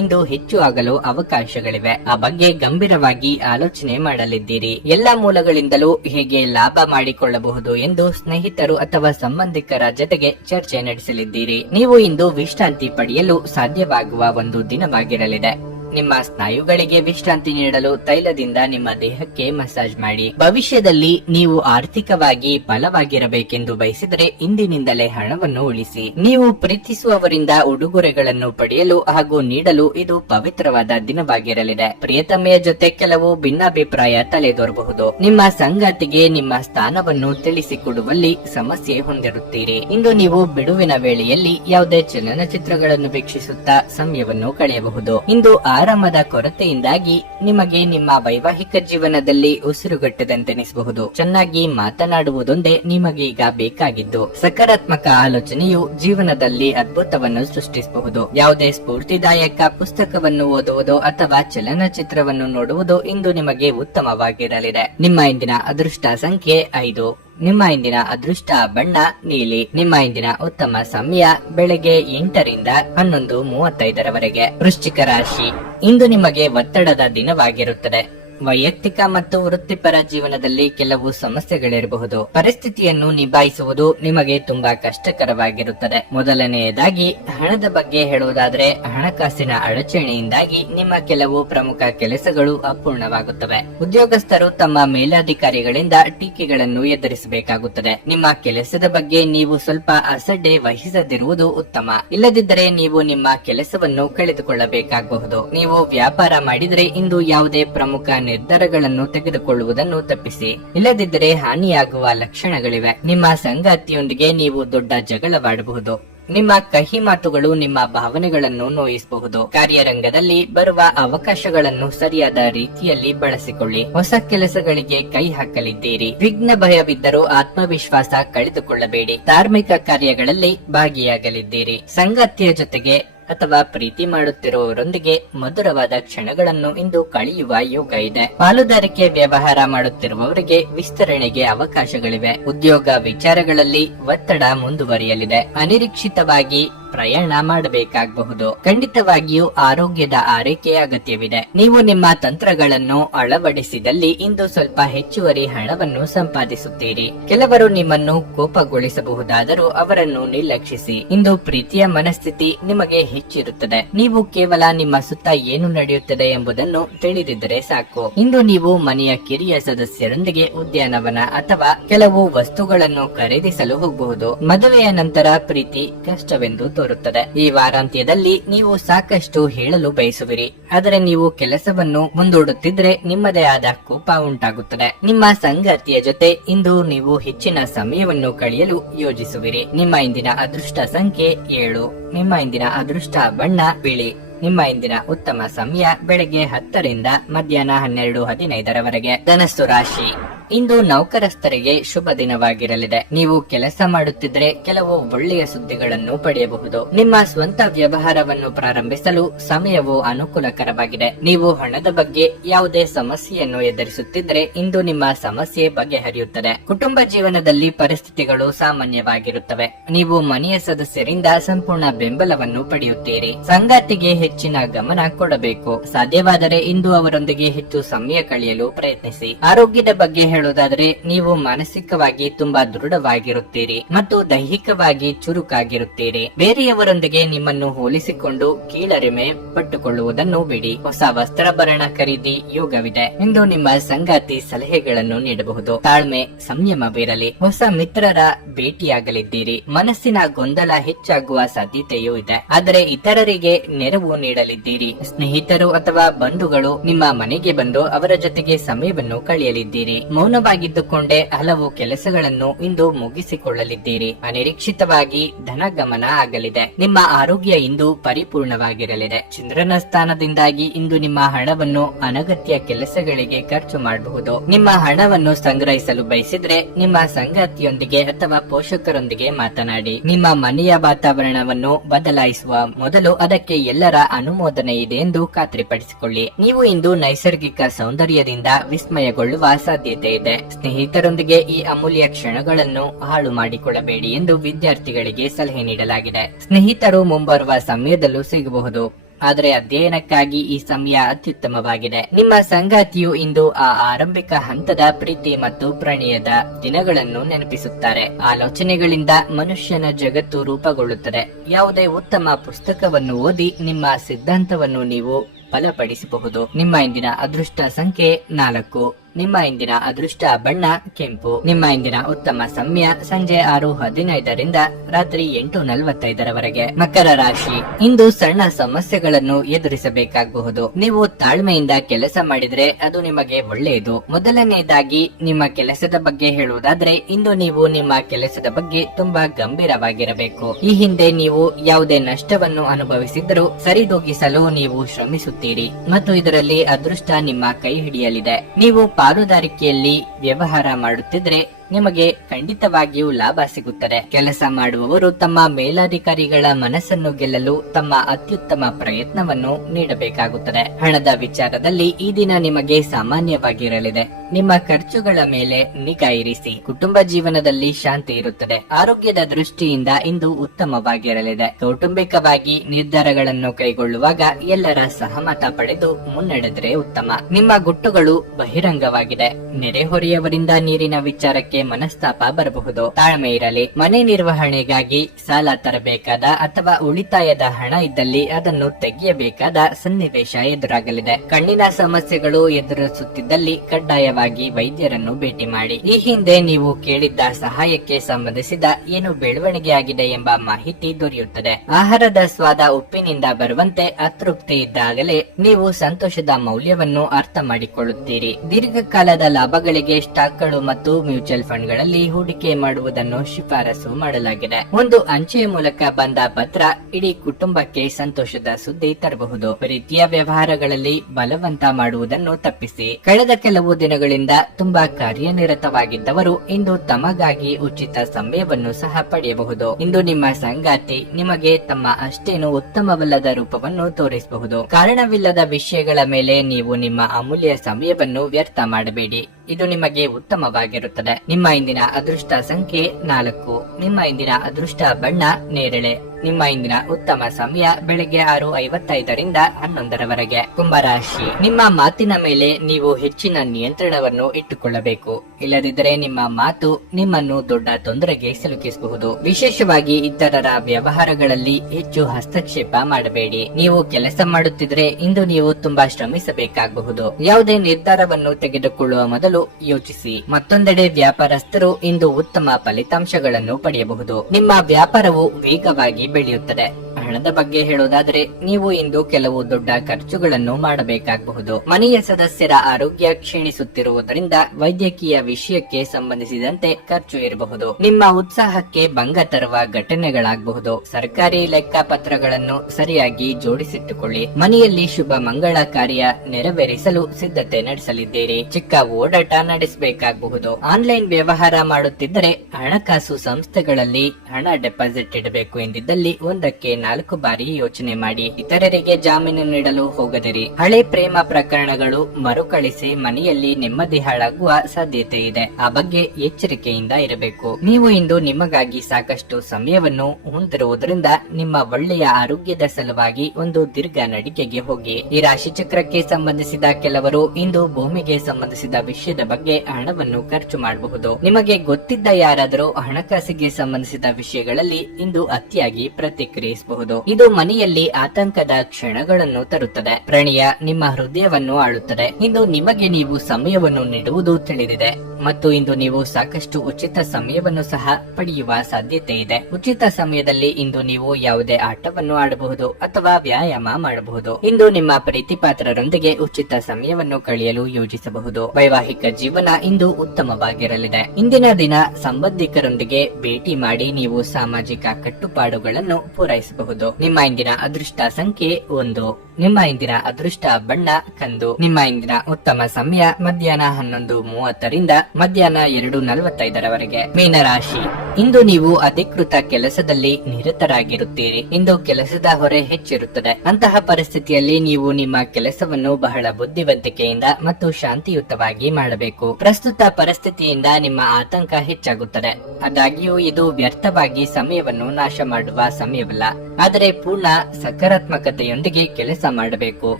ಇಂದು ಹೆಚ್ಚು ಆಗಲು ಅವಕಾಶಗಳಿವೆ. ಆ ಬಗ್ಗೆ ಗಂಭೀರವಾಗಿ ಆಲೋಚನೆ ಮಾಡಲಿದ್ದೀರಿ. ಎಲ್ಲ ಮೂಲಗಳಿಂದಲೂ ಹೇಗೆ ಲಾಭ ಮಾಡಿಕೊಳ್ಳಬಹುದು ಎಂದು ಸ್ನೇಹಿತರು ಅಥವಾ ಸಂಬಂಧಿಕರ ಜೊತೆಗೆ ಚರ್ಚೆ ನಡೆಸಲಿದ್ದೀರಿ. ನೀವು ಇಂದು ವಿಶ್ರಾಂತಿ ಪಡೆಯಲು ಸಾಧ್ಯವಾಗುವ ಒಂದು ದಿನವಾಗಿರಲಿದೆ. ನಿಮ್ಮ ಸ್ನಾಯುಗಳಿಗೆ ವಿಶ್ರಾಂತಿ ನೀಡಲು ತೈಲದಿಂದ ನಿಮ್ಮ ದೇಹಕ್ಕೆ ಮಸಾಜ್ ಮಾಡಿ. ಭವಿಷ್ಯದಲ್ಲಿ ನೀವು ಆರ್ಥಿಕವಾಗಿ ಬಲವಾಗಿರಬೇಕೆಂದು ಬಯಸಿದರೆ ಇಂದಿನಿಂದಲೇ ಹಣವನ್ನು ಉಳಿಸಿ. ನೀವು ಪ್ರೀತಿಸುವವರಿಂದ ಉಡುಗೊರೆಗಳನ್ನು ಪಡೆಯಲು ಹಾಗೂ ನೀಡಲು ಇದು ಪವಿತ್ರವಾದ ದಿನವಾಗಿರಲಿದೆ. ಪ್ರಿಯತಮೆಯ ಜೊತೆ ಕೆಲವು ಭಿನ್ನಾಭಿಪ್ರಾಯ ತಲೆದೋರಬಹುದು. ನಿಮ್ಮ ಸಂಗಾತಿಗೆ ನಿಮ್ಮ ಸ್ಥಾನವನ್ನು ತಿಳಿಸಿಕೊಡುವಲ್ಲಿ ಸಮಸ್ಯೆ ಹೊಂದಿರುತ್ತೀರಿ. ಇಂದು ನೀವು ಬಿಡುವಿನ ವೇಳೆಯಲ್ಲಿ ಯಾವುದೇ ಚಲನಚಿತ್ರಗಳನ್ನು ವೀಕ್ಷಿಸುತ್ತಾ ಸಮಯವನ್ನು ಕಳೆಯಬಹುದು. ಇಂದು ಆರಾಮದ ಕೊರತೆಯಿಂದಾಗಿ ನಿಮಗೆ ನಿಮ್ಮ ವೈವಾಹಿಕ ಜೀವನದಲ್ಲಿ ಉಸಿರುಗಟ್ಟದಂತೆನಿಸಬಹುದು. ಚೆನ್ನಾಗಿ ಮಾತನಾಡುವುದೊಂದೇ ನಿಮಗೆ ಈಗ ಬೇಕಾಗಿದ್ದು. ಸಕಾರಾತ್ಮಕ ಆಲೋಚನೆಯು ಜೀವನದಲ್ಲಿ ಅದ್ಭುತವನ್ನು ಸೃಷ್ಟಿಸಬಹುದು. ಯಾವುದೇ ಸ್ಫೂರ್ತಿದಾಯಕ ಪುಸ್ತಕವನ್ನು ಓದುವುದು ಅಥವಾ ಚಲನಚಿತ್ರವನ್ನು ನೋಡುವುದು ಇಂದು ನಿಮಗೆ ಉತ್ತಮವಾಗಿರಲಿದೆ. ನಿಮ್ಮ ಇಂದಿನ ಅದೃಷ್ಟ ಸಂಖ್ಯೆ 5. ನಿಮ್ಮ ಇಂದಿನ ಅದೃಷ್ಟ ಬಣ್ಣ ನೀಲಿ. ನಿಮ್ಮ ಇಂದಿನ ಉತ್ತಮ ಸಮಯ ಬೆಳಗ್ಗೆ 8 ರಿಂದ 11:35 ವೃಶ್ಚಿಕ ರಾಶಿ. ಇಂದು ನಿಮಗೆ ಒತ್ತಡದ ದಿನವಾಗಿರುತ್ತದೆ. ವೈಯಕ್ತಿಕ ಮತ್ತು ವೃತ್ತಿಪರ ಜೀವನದಲ್ಲಿ ಕೆಲವು ಸಮಸ್ಯೆಗಳಿರಬಹುದು. ಪರಿಸ್ಥಿತಿಯನ್ನು ನಿಭಾಯಿಸುವುದು ನಿಮಗೆ ತುಂಬಾ ಕಷ್ಟಕರವಾಗಿರುತ್ತದೆ. ಮೊದಲನೆಯದಾಗಿ ಹಣದ ಬಗ್ಗೆ ಹೇಳುವುದಾದ್ರೆ, ಹಣಕಾಸಿನ ಅಡಚಣೆಯಿಂದಾಗಿ ನಿಮ್ಮ ಕೆಲವು ಪ್ರಮುಖ ಕೆಲಸಗಳು ಅಪೂರ್ಣವಾಗುತ್ತವೆ. ಉದ್ಯೋಗಸ್ಥರು ತಮ್ಮ ಮೇಲಧಿಕಾರಿಗಳಿಂದ ಟೀಕೆಗಳನ್ನು ಎದುರಿಸಬೇಕಾಗುತ್ತದೆ. ನಿಮ್ಮ ಕೆಲಸದ ಬಗ್ಗೆ ನೀವು ಸ್ವಲ್ಪ ಅಸಡ್ಡೆ ವಹಿಸದಿರುವುದು ಉತ್ತಮ. ಇಲ್ಲದಿದ್ದರೆ ನೀವು ನಿಮ್ಮ ಕೆಲಸವನ್ನು ಕಳೆದುಕೊಳ್ಳಬೇಕಾಗಬಹುದು. ನೀವು ವ್ಯಾಪಾರ ಮಾಡಿದರೆ ಇಂದು ಯಾವುದೇ ಪ್ರಮುಖ ನಿರ್ಧಾರಗಳನ್ನು ತೆಗೆದುಕೊಳ್ಳುವುದನ್ನು ತಪ್ಪಿಸಿ. ಇಲ್ಲದಿದ್ದರೆ ಹಾನಿಯಾಗುವ ಲಕ್ಷಣಗಳಿವೆ. ನಿಮ್ಮ ಸಂಗಾತಿಯೊಂದಿಗೆ ನೀವು ದೊಡ್ಡ ಜಗಳವಾಡಬಹುದು. ನಿಮ್ಮ ಕಹಿ ಮಾತುಗಳು ನಿಮ್ಮ ಭಾವನೆಗಳನ್ನು ನೋಯಿಸಬಹುದು. ಕಾರ್ಯರಂಗದಲ್ಲಿ ಬರುವ ಅವಕಾಶಗಳನ್ನು ಸರಿಯಾದ ರೀತಿಯಲ್ಲಿ ಬಳಸಿಕೊಳ್ಳಿ. ಹೊಸ ಕೆಲಸಗಳಿಗೆ ಕೈ ಹಾಕಲಿದ್ದೀರಿ. ವಿಘ್ನ ಭಯವಿದ್ದರೂ ಆತ್ಮವಿಶ್ವಾಸ ಕಳೆದುಕೊಳ್ಳಬೇಡಿ. ಧಾರ್ಮಿಕ ಕಾರ್ಯಗಳಲ್ಲಿ ಭಾಗಿಯಾಗಲಿದ್ದೀರಿ. ಸಂಗಾತಿಯ ಜೊತೆಗೆ ಅಥವಾ ಪ್ರೀತಿ ಮಾಡುತ್ತಿರುವವರೊಂದಿಗೆ ಮಧುರವಾದ ಕ್ಷಣಗಳನ್ನು ಇಂದು ಕಳೆಯುವ ಯೋಗ ಇದೆ. ಪಾಲುದಾರಿಕೆ ವ್ಯವಹಾರ ಮಾಡುತ್ತಿರುವವರಿಗೆ ವಿಸ್ತರಣೆಗೆ ಅವಕಾಶಗಳಿವೆ. ಉದ್ಯೋಗ ವಿಚಾರಗಳಲ್ಲಿ ಒತ್ತಡ ಮುಂದುವರಿಯಲಿದೆ. ಅನಿರೀಕ್ಷಿತವಾಗಿ ಪ್ರಯಾಣ ಮಾಡಬೇಕಾಗಬಹುದು. ಖಂಡಿತವಾಗಿಯೂ ಆರೋಗ್ಯದ ಆರೈಕೆಯ ಅಗತ್ಯವಿದೆ. ನೀವು ನಿಮ್ಮ ತಂತ್ರಗಳನ್ನು ಅಳವಡಿಸಿದಲ್ಲಿ ಇಂದು ಸ್ವಲ್ಪ ಹೆಚ್ಚುವರಿ ಹಣವನ್ನು ಸಂಪಾದಿಸುತ್ತೀರಿ. ಕೆಲವರು ನಿಮ್ಮನ್ನು ಕೋಪಗೊಳಿಸಬಹುದಾದರೂ ಅವರನ್ನು ನಿರ್ಲಕ್ಷಿಸಿ. ಇಂದು ಪ್ರೀತಿಯ ಮನಸ್ಥಿತಿ ನಿಮಗೆ ಹೆಚ್ಚಿರುತ್ತದೆ. ನೀವು ಕೇವಲ ನಿಮ್ಮ ಸುತ್ತ ಏನು ನಡೆಯುತ್ತದೆ ಎಂಬುದನ್ನು ತಿಳಿದಿದ್ದರೆ ಸಾಕು. ಇಂದು ನೀವು ಮನೆಯ ಕಿರಿಯ ಸದಸ್ಯರೊಂದಿಗೆ ಉದ್ಯಾನವನ ಅಥವಾ ಕೆಲವು ವಸ್ತುಗಳನ್ನು ಖರೀದಿಸಲು ಹೋಗಬಹುದು. ಮದುವೆಯ ನಂತರ ಪ್ರೀತಿ ಕಷ್ಟವೆಂದು ತೋರುತ್ತದೆ. ಈ ವಾರಾಂತ್ಯದಲ್ಲಿ ನೀವು ಸಾಕಷ್ಟು ಹೇಳಲು ಬಯಸುವಿರಿ, ಆದರೆ ನೀವು ಕೆಲಸವನ್ನು ಮುಂದೂಡುತ್ತಿದ್ರೆ ನಿಮ್ಮದೇ ಆದ ಕೋಪ ಉಂಟಾಗುತ್ತದೆ. ನಿಮ್ಮ ಸಂಗಾತಿಯ ಜೊತೆ ಇಂದು ನೀವು ಹೆಚ್ಚಿನ ಸಮಯವನ್ನು ಕಳೆಯಲು ಯೋಜಿಸುವಿರಿ. ನಿಮ್ಮ ಇಂದಿನ ಅದೃಷ್ಟ ಸಂಖ್ಯೆ 7. ನಿಮ್ಮ ಇಂದಿನ ಅದೃಷ್ಟ ಬಣ್ಣ ಬಿಳಿ. ನಿಮ್ಮ ಇಂದಿನ ಉತ್ತಮ ಸಮಯ ಬೆಳಗ್ಗೆ 10 ರಿಂದ ಮಧ್ಯಾಹ್ನ 12:15 ಧನಸ್ಸು ರಾಶಿ. ಇಂದು ನೌಕರಸ್ಥರಿಗೆ ಶುಭ ದಿನವಾಗಿರಲಿದೆ. ನೀವು ಕೆಲಸ ಮಾಡುತ್ತಿದ್ದರೆ ಕೆಲವು ಒಳ್ಳೆಯ ಸುದ್ದಿಗಳನ್ನು ಪಡೆಯಬಹುದು. ನಿಮ್ಮ ಸ್ವಂತ ವ್ಯವಹಾರವನ್ನು ಪ್ರಾರಂಭಿಸಲು ಸಮಯವು ಅನುಕೂಲಕರವಾಗಿದೆ. ನೀವು ಹಣದ ಬಗ್ಗೆ ಯಾವುದೇ ಸಮಸ್ಯೆಯನ್ನು ಎದುರಿಸುತ್ತಿದ್ದರೆ ಇಂದು ನಿಮ್ಮ ಸಮಸ್ಯೆ ಬಗೆಹರಿಯುತ್ತದೆ. ಕುಟುಂಬ ಜೀವನದಲ್ಲಿ ಪರಿಸ್ಥಿತಿಗಳು ಸಾಮಾನ್ಯವಾಗಿರುತ್ತವೆ. ನೀವು ಮನೆಯ ಸದಸ್ಯರಿಂದ ಸಂಪೂರ್ಣ ಬೆಂಬಲವನ್ನು ಪಡೆಯುತ್ತೀರಿ. ಸಂಗಾತಿಗೆ ಹೆಚ್ಚಿನ ಗಮನ ಕೊಡಬೇಕು. ಸಾಧ್ಯವಾದರೆ ಇಂದು ಅವರೊಂದಿಗೆ ಹೆಚ್ಚು ಸಮಯ ಕಳೆಯಲು ಪ್ರಯತ್ನಿಸಿ. ಆರೋಗ್ಯದ ಬಗ್ಗೆ ಹೇಳುವುದಾದ್ರೆ ನೀವು ಮಾನಸಿಕವಾಗಿ ತುಂಬಾ ದೃಢವಾಗಿರುತ್ತೀರಿ ಮತ್ತು ದೈಹಿಕವಾಗಿ ಚುರುಕಾಗಿರುತ್ತೀರಿ. ಬೇರೆಯವರೊಂದಿಗೆ ನಿಮ್ಮನ್ನು ಹೋಲಿಸಿಕೊಂಡು ಕೀಳರಿಮೆ ಪಟ್ಟುಕೊಳ್ಳುವುದನ್ನು ಬಿಡಿ. ಹೊಸ ವಸ್ತ್ರಾಭರಣ ಖರೀದಿ ಯೋಗವಿದೆ. ಇಂದು ನಿಮ್ಮ ಸಂಗಾತಿ ಸಲಹೆಗಳನ್ನು ನೀಡಬಹುದು. ತಾಳ್ಮೆ ಸಂಯಮವಿರಲಿ. ಹೊಸ ಮಿತ್ರರ ಭೇಟಿಯಾಗಲಿದ್ದೀರಿ. ಮನಸ್ಸಿನ ಗೊಂದಲ ಹೆಚ್ಚಾಗುವ ಸಾಧ್ಯತೆಯೂ ಇದೆ. ಆದರೆ ಇತರರಿಗೆ ನೆರವು ನೀಡಲಿದ್ದೀರಿ. ಸ್ನೇಹಿತರು ಅಥವಾ ಬಂಧುಗಳು ನಿಮ್ಮ ಮನೆಗೆ ಬಂದು ಅವರ ಜೊತೆಗೆ ಸಮಯವನ್ನು ಕಳೆಯಲಿದ್ದೀರಿ. ಮೌನವಾಗಿದ್ದುಕೊಂಡೇ ಹಲವು ಕೆಲಸಗಳನ್ನು ಇಂದು ಮುಗಿಸಿಕೊಳ್ಳಲಿದ್ದೀರಿ. ಅನಿರೀಕ್ಷಿತವಾಗಿ ಧನಗಮನ ಆಗಲಿದೆ. ನಿಮ್ಮ ಆರೋಗ್ಯ ಇಂದು ಪರಿಪೂರ್ಣವಾಗಿರಲಿದೆ. ಚಂದ್ರನ ಸ್ಥಾನದಿಂದಾಗಿ ಇಂದು ನಿಮ್ಮ ಹಣವನ್ನು ಅನಗತ್ಯ ಕೆಲಸಗಳಿಗೆ ಖರ್ಚು ಮಾಡಬಹುದು. ನಿಮ್ಮ ಹಣವನ್ನು ಸಂಗ್ರಹಿಸಲು ಬಯಸಿದ್ರೆ ನಿಮ್ಮ ಸಂಗಾತಿಯೊಂದಿಗೆ ಅಥವಾ ಪೋಷಕರೊಂದಿಗೆ ಮಾತನಾಡಿ. ನಿಮ್ಮ ಮನೆಯ ವಾತಾವರಣವನ್ನು ಬದಲಾಯಿಸುವ ಮೊದಲು ಅದಕ್ಕೆ ಎಲ್ಲರ ಅನುಮೋದನೆ ಇದೆ ಎಂದು ಖಾತ್ರಿಪಡಿಸಿಕೊಳ್ಳಿ. ನೀವು ಇಂದು ನೈಸರ್ಗಿಕ ಸೌಂದರ್ಯದಿಂದ ವಿಸ್ಮಯಗೊಳ್ಳುವ ಸಾಧ್ಯತೆ ಇದೆ. ಸ್ನೇಹಿತರೊಂದಿಗೆ ಈ ಅಮೂಲ್ಯ ಕ್ಷಣಗಳನ್ನು ಹಾಳು ಮಾಡಿಕೊಳ್ಳಬೇಡಿ ಎಂದು ವಿದ್ಯಾರ್ಥಿಗಳಿಗೆ ಸಲಹೆ ನೀಡಲಾಗಿದೆ. ಸ್ನೇಹಿತರು ಮುಂಬರುವ ಸಮಯದಲ್ಲೂ ಸಿಗಬಹುದು, ಆದರೆ ಅಧ್ಯಯನಕ್ಕಾಗಿ ಈ ಸಮಯ ಅತ್ಯುತ್ತಮವಾಗಿದೆ. ನಿಮ್ಮ ಸಂಗಾತಿಯು ಇಂದು ಆ ಆರಂಭಿಕ ಹಂತದ ಪ್ರೀತಿ ಮತ್ತು ಪ್ರಣಯದ ದಿನಗಳನ್ನು ನೆನಪಿಸುತ್ತಾರೆ. ಆಲೋಚನೆಗಳಿಂದ ಮನುಷ್ಯನ ಜಗತ್ತು ರೂಪುಗೊಳ್ಳುತ್ತದೆ. ಯಾವುದೇ ಉತ್ತಮ ಪುಸ್ತಕವನ್ನು ಓದಿ ನಿಮ್ಮ ಸಿದ್ಧಾಂತವನ್ನು ನೀವು ಬಲಪಡಿಸಬಹುದು. ನಿಮ್ಮ ಇಂದಿನ ಅದೃಷ್ಟ ಸಂಖ್ಯೆ 4. ನಿಮ್ಮ ಇಂದಿನ ಅದೃಷ್ಟ ಬಣ್ಣ ಕೆಂಪು. ನಿಮ್ಮ ಇಂದಿನ ಉತ್ತಮ ಸಮಯ ಸಂಜೆ 6:15 ರಾತ್ರಿ 8:45 ಮಕರ ರಾಶಿ. ಇಂದು ಸಣ್ಣ ಸಮಸ್ಯೆಗಳನ್ನು ಎದುರಿಸಬೇಕಾಗಬಹುದು. ನೀವು ತಾಳ್ಮೆಯಿಂದ ಕೆಲಸ ಮಾಡಿದ್ರೆ ಅದು ನಿಮಗೆ ಒಳ್ಳೆಯದು. ಮೊದಲನೆಯದಾಗಿ ನಿಮ್ಮ ಕೆಲಸದ ಬಗ್ಗೆ ಹೇಳುವುದಾದ್ರೆ ಇಂದು ನೀವು ನಿಮ್ಮ ಕೆಲಸದ ಬಗ್ಗೆ ತುಂಬಾ ಗಂಭೀರವಾಗಿರಬೇಕು. ಈ ಹಿಂದೆ ನೀವು ಯಾವುದೇ ನಷ್ಟವನ್ನು ಅನುಭವಿಸಿದ್ದರೂ ಸರಿದೂಗಿಸಲು ನೀವು ಶ್ರಮಿಸುತ್ತೀರಿ ಮತ್ತು ಇದರಲ್ಲಿ ಅದೃಷ್ಟ ನಿಮ್ಮ ಕೈ ಹಿಡಿಯಲಿದೆ. ನೀವು ಪಾಲುದಾರಿಕೆಯಲ್ಲಿ ವ್ಯವಹಾರ ಮಾಡುತ್ತಿದ್ರೆ ನಿಮಗೆ ಖಂಡಿತವಾಗಿಯೂ ಲಾಭ ಸಿಗುತ್ತದೆ. ಕೆಲಸ ಮಾಡುವವರು ತಮ್ಮ ಮೇಲಾಧಿಕಾರಿಗಳ ಮನಸ್ಸನ್ನು ಗೆಲ್ಲಲು ತಮ್ಮ ಅತ್ಯುತ್ತಮ ಪ್ರಯತ್ನವನ್ನು ನೀಡಬೇಕಾಗುತ್ತದೆ. ಹಣದ ವಿಚಾರದಲ್ಲಿ ಈ ದಿನ ನಿಮಗೆ ಸಾಮಾನ್ಯವಾಗಿರಲಿದೆ. ನಿಮ್ಮ ಖರ್ಚುಗಳ ಮೇಲೆ ನಿಗಾ ಇರಿಸಿ. ಕುಟುಂಬ ಜೀವನದಲ್ಲಿ ಶಾಂತಿ ಇರುತ್ತದೆ. ಆರೋಗ್ಯದ ದೃಷ್ಟಿಯಿಂದ ಇಂದು ಉತ್ತಮವಾಗಿರಲಿದೆ. ಕೌಟುಂಬಿಕವಾಗಿ ನಿರ್ಧಾರಗಳನ್ನು ಕೈಗೊಳ್ಳುವಾಗ ಎಲ್ಲರ ಸಹಮತ ಪಡೆದು ಮುನ್ನಡೆದರೆ ಉತ್ತಮ. ನಿಮ್ಮ ಗುಟ್ಟುಗಳು ಬಹಿರಂಗವಾಗಿದೆ. ನೆರೆಹೊರೆಯವರಿಂದ ನೀರಿನ ವಿಚಾರಕ್ಕೆ ಮನಸ್ತಾಪ ಬರಬಹುದು. ತಾಳ್ಮೆ ಇರಲಿ. ಮನೆ ನಿರ್ವಹಣೆಗಾಗಿ ಸಾಲ ತರಬೇಕಾದ ಅಥವಾ ಉಳಿತಾಯದ ಹಣ ಇದ್ದಲ್ಲಿ ಅದನ್ನು ತೆಗೆಯಬೇಕಾದ ಸನ್ನಿವೇಶ ಎದುರಾಗಲಿದೆ. ಕಣ್ಣಿನ ಸಮಸ್ಯೆಗಳು ಎದುರಿಸುತ್ತಿದ್ದಲ್ಲಿ ಕಡ್ಡಾಯವಾಗಿ ವೈದ್ಯರನ್ನು ಭೇಟಿ ಮಾಡಿ. ಈ ಹಿಂದೆ ನೀವು ಕೇಳಿದ್ದ ಸಹಾಯಕ್ಕೆ ಸಂಬಂಧಿಸಿದ ಏನು ಬೆಳವಣಿಗೆ ಆಗಿದೆ ಎಂಬ ಮಾಹಿತಿ ದೊರೆಯುತ್ತದೆ. ಆಹಾರದ ಸ್ವಾದ ಉಪ್ಪಿನಿಂದ ಬರುವಂತೆ ಅತೃಪ್ತಿ ಇದ್ದಾಗಲೇ ನೀವು ಸಂತೋಷದ ಮೌಲ್ಯವನ್ನು ಅರ್ಥ ಮಾಡಿಕೊಳ್ಳುತ್ತೀರಿ. ದೀರ್ಘಕಾಲದ ಲಾಭಗಳಿಗೆ ಸ್ಟಾಕ್ಗಳು ಮತ್ತು ಮ್ಯೂಚುವಲ್ ಫಂಡ್ಗಳಲ್ಲಿ ಹೂಡಿಕೆ ಮಾಡುವುದನ್ನು ಶಿಫಾರಸು ಮಾಡಲಾಗಿದೆ. ಒಂದು ಅಂಚೆಯ ಮೂಲಕ ಬಂದ ಪತ್ರ ಇಡೀ ಕುಟುಂಬಕ್ಕೆ ಸಂತೋಷದ ಸುದ್ದಿ ತರಬಹುದು. ಪ್ರೀತಿಯ ವ್ಯವಹಾರಗಳಲ್ಲಿ ಬಲವಂತ ಮಾಡುವುದನ್ನು ತಪ್ಪಿಸಿ. ಕಳೆದ ಕೆಲವು ದಿನಗಳಿಂದ ತುಂಬಾ ಕಾರ್ಯನಿರತವಾಗಿದ್ದವರು ಇಂದು ತಮಗಾಗಿ ಉಚಿತ ಸಮಯವನ್ನು ಸಹ ಪಡೆಯಬಹುದು. ಇಂದು ನಿಮ್ಮ ಸಂಗಾತಿ ನಿಮಗೆ ತಮ್ಮ ಅಷ್ಟೇನು ಉತ್ತಮವಲ್ಲದ ರೂಪವನ್ನು ತೋರಿಸಬಹುದು. ಕಾರಣವಿಲ್ಲದ ವಿಷಯಗಳ ಮೇಲೆ ನೀವು ನಿಮ್ಮ ಅಮೂಲ್ಯ ಸಮಯವನ್ನು ವ್ಯರ್ಥ ಮಾಡಬೇಡಿ. ಇದು ನಿಮಗೆ ಉತ್ತಮವಾಗಿರುತ್ತದೆ. ನಿಮ್ಮ ಇಂದಿನ ಅದೃಷ್ಟ ಸಂಖ್ಯೆ 4. ನಿಮ್ಮ ಇಂದಿನ ಅದೃಷ್ಟ ಬಣ್ಣ ನೇರಳೆ. ನಿಮ್ಮ ಇಂದಿನ ಉತ್ತಮ ಸಮಯ ಬೆಳಗ್ಗೆ 6:55 11 ಕುಂಭರಾಶಿ. ನಿಮ್ಮ ಮಾತಿನ ಮೇಲೆ ನೀವು ಹೆಚ್ಚಿನ ನಿಯಂತ್ರಣವನ್ನು ಇಟ್ಟುಕೊಳ್ಳಬೇಕು. ಇಲ್ಲದಿದ್ದರೆ ನಿಮ್ಮ ಮಾತು ನಿಮ್ಮನ್ನು ದೊಡ್ಡ ತೊಂದರೆಗೆ ಸಿಲುಕಿಸಬಹುದು. ವಿಶೇಷವಾಗಿ ಇತರರ ವ್ಯವಹಾರಗಳಲ್ಲಿ ಹೆಚ್ಚು ಹಸ್ತಕ್ಷೇಪ ಮಾಡಬೇಡಿ. ನೀವು ಕೆಲಸ ಮಾಡುತ್ತಿದ್ರೆ ಇಂದು ನೀವು ತುಂಬಾ ಶ್ರಮಿಸಬೇಕಾಗಬಹುದು. ಯಾವುದೇ ನಿರ್ಧಾರವನ್ನು ತೆಗೆದುಕೊಳ್ಳುವ ಮೊದಲು ಯೋಚಿಸಿ. ಮತ್ತೊಂದೆಡೆ ವ್ಯಾಪಾರಸ್ಥರು ಇಂದು ಉತ್ತಮ ಫಲಿತಾಂಶಗಳನ್ನು ಪಡೆಯಬಹುದು. ನಿಮ್ಮ ವ್ಯಾಪಾರವು ವೇಗವಾಗಿ ಬೆಳೆಯುತ್ತದೆ. ಹಣದ ಬಗ್ಗೆ ಹೇಳೋದಾದ್ರೆ ನೀವು ಇಂದು ಕೆಲವು ದೊಡ್ಡ ಖರ್ಚುಗಳನ್ನು ಮಾಡಬೇಕಾಗಬಹುದು. ಮನೆಯ ಸದಸ್ಯರ ಆರೋಗ್ಯ ಕ್ಷೀಣಿಸುತ್ತಿರುವುದರಿಂದ ವೈದ್ಯಕೀಯ ವಿಷಯಕ್ಕೆ ಸಂಬಂಧಿಸಿದಂತೆ ಖರ್ಚು ಇರಬಹುದು. ನಿಮ್ಮ ಉತ್ಸಾಹಕ್ಕೆ ಭಂಗ ತರುವ ಘಟನೆಗಳಾಗಬಹುದು. ಸರ್ಕಾರಿ ಲೆಕ್ಕಪತ್ರಗಳನ್ನು ಸರಿಯಾಗಿ ಜೋಡಿಸಿಟ್ಟುಕೊಳ್ಳಿ. ಮನೆಯಲ್ಲಿ ಶುಭ ಮಂಗಳ ಕಾರ್ಯ ನೆರವೇರಿಸಲು ಸಿದ್ಧತೆ ನಡೆಸಲಿದ್ದೀರಿ. ಚಿಕ್ಕ ಓಡಾಟ ನಡೆಸಬೇಕಾಗಬಹುದು. ಆನ್ಲೈನ್ ವ್ಯವಹಾರ ಮಾಡುತ್ತಿದ್ದರೆ ಹಣಕಾಸು ಸಂಸ್ಥೆಗಳಲ್ಲಿ ಹಣ ಡೆಪಾಸಿಟ್ ಇಡಬೇಕು ಎಂದಿದ್ದಲ್ಲಿ 1ಕ್ಕೆ 4 4 ಬಾರಿ ಯೋಚನೆ ಮಾಡಿ. ಇತರರಿಗೆ ಜಾಮೀನು ನೀಡಲು ಹೋಗದಿರಿ. ಹಳೆ ಪ್ರೇಮ ಪ್ರಕರಣಗಳು ಮರುಕಳಿಸಿ ಮನೆಯಲ್ಲಿ ನೆಮ್ಮದಿ ಹಾಳಾಗುವ ಸಾಧ್ಯತೆ ಇದೆ. ಆ ಬಗ್ಗೆ ಎಚ್ಚರಿಕೆಯಿಂದ ಇರಬೇಕು. ನೀವು ಇಂದು ನಿಮಗಾಗಿ ಸಾಕಷ್ಟು ಸಮಯವನ್ನು ಹೊಂದಿರುವುದರಿಂದ ನಿಮ್ಮ ಒಳ್ಳೆಯ ಆರೋಗ್ಯದ ಸಲುವಾಗಿ ಒಂದು ದೀರ್ಘ ನಡಿಗೆಗೆ ಹೋಗಿ. ಈ ರಾಶಿ ಚಕ್ರಕ್ಕೆ ಸಂಬಂಧಿಸಿದ ಕೆಲವರು ಇಂದು ಭೂಮಿಗೆ ಸಂಬಂಧಿಸಿದ ವಿಷಯದ ಬಗ್ಗೆ ಹಣವನ್ನು ಖರ್ಚು ಮಾಡಬಹುದು. ನಿಮಗೆ ಗೊತ್ತಿದ್ದ ಯಾರಾದರೂ ಹಣಕಾಸಿಗೆ ಸಂಬಂಧಿಸಿದ ವಿಷಯಗಳಲ್ಲಿ ಇಂದು ಅತಿಯಾಗಿ ಪ್ರತಿಕ್ರಿಯಿಸಬಹುದು. ಇದು ಮನೆಯಲ್ಲಿ ಆತಂಕದ ಕ್ಷಣಗಳನ್ನು ತರುತ್ತದೆ. ಪ್ರಣಯ ನಿಮ್ಮ ಹೃದಯವನ್ನು ಆಳುತ್ತದೆ. ಇಂದು ನಿಮಗೆ ನೀವು ಸಮಯವನ್ನು ನೀಡುವುದು ತಿಳಿದಿದೆ ಮತ್ತು ಇಂದು ನೀವು ಸಾಕಷ್ಟು ಉಚಿತ ಸಮಯವನ್ನು ಸಹ ಪಡೆಯುವ ಸಾಧ್ಯತೆ ಇದೆ. ಉಚಿತ ಸಮಯದಲ್ಲಿ ಇಂದು ನೀವು ಯಾವುದೇ ಆಟವನ್ನು ಆಡಬಹುದು ಅಥವಾ ವ್ಯಾಯಾಮ ಮಾಡಬಹುದು. ಇಂದು ನಿಮ್ಮ ಪ್ರೀತಿ ಪಾತ್ರರೊಂದಿಗೆ ಉಚಿತ ಸಮಯವನ್ನು ಕಳೆಯಲು ಯೋಜಿಸಬಹುದು. ವೈವಾಹಿಕ ಜೀವನ ಇಂದು ಉತ್ತಮವಾಗಿರಲಿದೆ. ಇಂದಿನ ದಿನ ಸಂಬಂಧಿಕರೊಂದಿಗೆ ಭೇಟಿ ಮಾಡಿ ನೀವು ಸಾಮಾಜಿಕ ಕಟ್ಟುಪಾಡುಗಳನ್ನು ಪೂರೈಸಬಹುದು. ನಿಮ್ಮ ಇಂದಿನ ಅದೃಷ್ಟ ಸಂಖ್ಯೆ 1. ನಿಮ್ಮ ಇಂದಿನ ಅದೃಷ್ಟ ಬಣ್ಣ ಕಂದು. ನಿಮ್ಮ ಇಂದಿನ ಉತ್ತಮ ಸಮಯ ಮಧ್ಯಾಹ್ನ 11:30 ಮಧ್ಯಾಹ್ನ 2:45 ಮೀನರಾಶಿ, ಇಂದು ನೀವು ಅಧಿಕೃತ ಕೆಲಸದಲ್ಲಿ ನಿರತರಾಗಿರುತ್ತೀರಿ. ಇಂದು ಕೆಲಸದ ಹೊರೆ ಹೆಚ್ಚಿರುತ್ತದೆ. ಅಂತಹ ಪರಿಸ್ಥಿತಿಯಲ್ಲಿ ನೀವು ನಿಮ್ಮ ಕೆಲಸವನ್ನು ಬಹಳ ಬುದ್ಧಿವಂತಿಕೆಯಿಂದ ಮತ್ತು ಶಾಂತಿಯುತವಾಗಿ ಮಾಡಬೇಕು. ಪ್ರಸ್ತುತ ಪರಿಸ್ಥಿತಿಯಿಂದ ನಿಮ್ಮ ಆತಂಕ ಹೆಚ್ಚಾಗುತ್ತದೆ. ಆದಾಗ್ಯೂ ಇದು ವ್ಯರ್ಥವಾಗಿ ಸಮಯವನ್ನು ನಾಶ ಮಾಡುವ ಸಮಯವಲ್ಲ, ಆದರೆ ಪೂರ್ಣ ಸಕಾರಾತ್ಮಕತೆಯೊಂದಿಗೆ ಕೆಲಸ ಮಾಡಬೇಕು.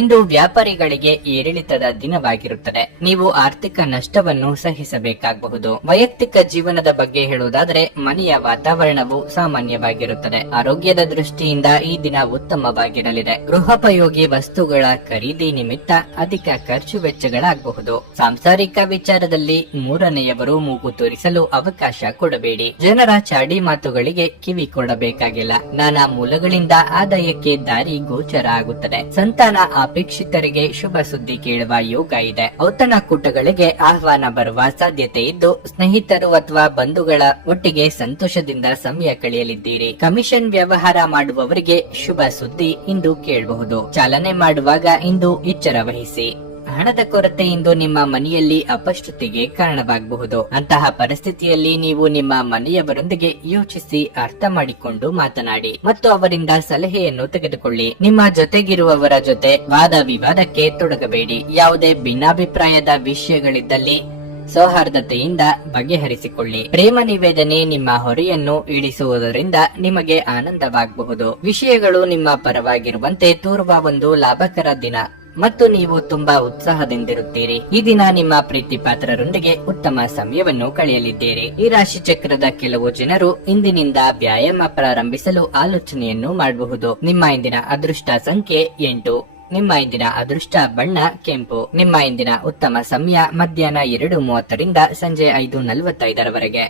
ಇಂದು ವ್ಯಾಪಾರಿಗಳಿಗೆ ಏರಿಳಿತದ ದಿನವಾಗಿರುತ್ತದೆ. ನೀವು ಆರ್ಥಿಕ ನಷ್ಟವನ್ನು ಸಹಿಸಬೇಕಾಗಬಹುದು. ವೈಯಕ್ತಿಕ ಜೀವನದ ಬಗ್ಗೆ ಹೇಳುವುದಾದರೆ ಮನೆಯ ವಾತಾವರಣವು ಸಾಮಾನ್ಯವಾಗಿರುತ್ತದೆ. ಆರೋಗ್ಯದ ದೃಷ್ಟಿಯಿಂದ ಈ ದಿನ ಉತ್ತಮವಾಗಿರಲಿದೆ. ಗೃಹೋಪಯೋಗಿ ವಸ್ತುಗಳ ಖರೀದಿ ನಿಮಿತ್ತ ಅಧಿಕ ಖರ್ಚು ವೆಚ್ಚಗಳಾಗಬಹುದು. ಸಾಂಸಾರಿಕ ವಿಚಾರದಲ್ಲಿ ಮೂರನೆಯವರು ಮೂಗು ತೋರಿಸಲು ಅವಕಾಶ ಕೊಡಬೇಡಿ. ಜನರ ಚಾಡಿ ಮಾತುಗಳಿಗೆ ಕಿವಿ ಕೊಡಬೇಕಾಗಿಲ್ಲ. ನಾನಾ ಮೂಲಗಳಿಂದ ಆದಾಯಕ್ಕೆ ದಾರಿ ಗೋಚರ ಆಗುತ್ತದೆ. ಸಂತಾನ ಅಪೇಕ್ಷಿತರಿಗೆ ಶುಭ ಸುದ್ದಿ ಕೇಳುವ ಯೋಗ ಇದೆ. ಔತಣಕೂಟಗಳಿಗೆ ಆಹ್ವಾನ ಬರುವ ಸಾಧ್ಯತೆ ಇದ್ದು ಸ್ನೇಹಿತರು ಅಥವಾ ಬಂಧುಗಳ ಒಟ್ಟಿಗೆ ಸಂತೋಷದಿಂದ ಸಮಯ ಕಳೆಯಲಿದ್ದೀರಿ. ಕಮಿಷನ್ ವ್ಯವಹಾರ ಮಾಡುವವರಿಗೆ ಶುಭ ಸುದ್ದಿ ಇಂದು ಕೇಳಬಹುದು. ಚಾಲನೆ ಮಾಡುವಾಗ ಇಂದು ಎಚ್ಚರ ವಹಿಸಿ. ಹಣದ ಕೊರತೆ ಇಂದು ನಿಮ್ಮ ಮನೆಯಲ್ಲಿ ಅಪಶ್ರುತಿಗೆ ಕಾರಣವಾಗಬಹುದು. ಅಂತಹ ಪರಿಸ್ಥಿತಿಯಲ್ಲಿ ನೀವು ನಿಮ್ಮ ಮನೆಯವರೊಂದಿಗೆ ಯೋಚಿಸಿ ಅರ್ಥ ಮಾಡಿಕೊಂಡು ಮಾತನಾಡಿ ಮತ್ತು ಅವರಿಂದ ಸಲಹೆಯನ್ನು ತೆಗೆದುಕೊಳ್ಳಿ. ನಿಮ್ಮ ಜೊತೆಗಿರುವವರ ಜೊತೆ ವಾದ ವಿವಾದಕ್ಕೆ ತೊಡಗಬೇಡಿ. ಯಾವುದೇ ಭಿನ್ನಾಭಿಪ್ರಾಯದ ವಿಷಯಗಳಿದ್ದಲ್ಲಿ ಸೌಹಾರ್ದತೆಯಿಂದ ಬಗೆಹರಿಸಿಕೊಳ್ಳಿ. ಪ್ರೇಮ ನಿವೇದನೆ ನಿಮ್ಮ ಹೊರೆಯನ್ನು ಇಳಿಸುವುದರಿಂದ ನಿಮಗೆ ಆನಂದವಾಗಬಹುದು. ವಿಷಯಗಳು ನಿಮ್ಮ ಪರವಾಗಿರುವಂತೆ ತೋರುವ ಒಂದು ಲಾಭಕರ ದಿನ ಮತ್ತು ನೀವು ತುಂಬಾ ಉತ್ಸಾಹದಿಂದಿರುತ್ತೀರಿ. ಈ ದಿನ ನಿಮ್ಮ ಪ್ರೀತಿ ಪಾತ್ರರೊಂದಿಗೆ ಉತ್ತಮ ಸಮಯವನ್ನು ಕಳೆಯಲಿದ್ದೀರಿ. ಈ ರಾಶಿ ಚಕ್ರದ ಕೆಲವು ಜನರು ಇಂದಿನಿಂದ ವ್ಯಾಯಾಮ ಪ್ರಾರಂಭಿಸಲು ಆಲೋಚನೆಯನ್ನು ಮಾಡಬಹುದು. ನಿಮ್ಮ ಇಂದಿನ ಅದೃಷ್ಟ ಸಂಖ್ಯೆ 8. ನಿಮ್ಮ ಇಂದಿನ ಅದೃಷ್ಟ ಬಣ್ಣ ಕೆಂಪು. ನಿಮ್ಮ ಇಂದಿನ ಉತ್ತಮ ಸಮಯ ಮಧ್ಯಾಹ್ನ 2:30 ಸಂಜೆ 5:45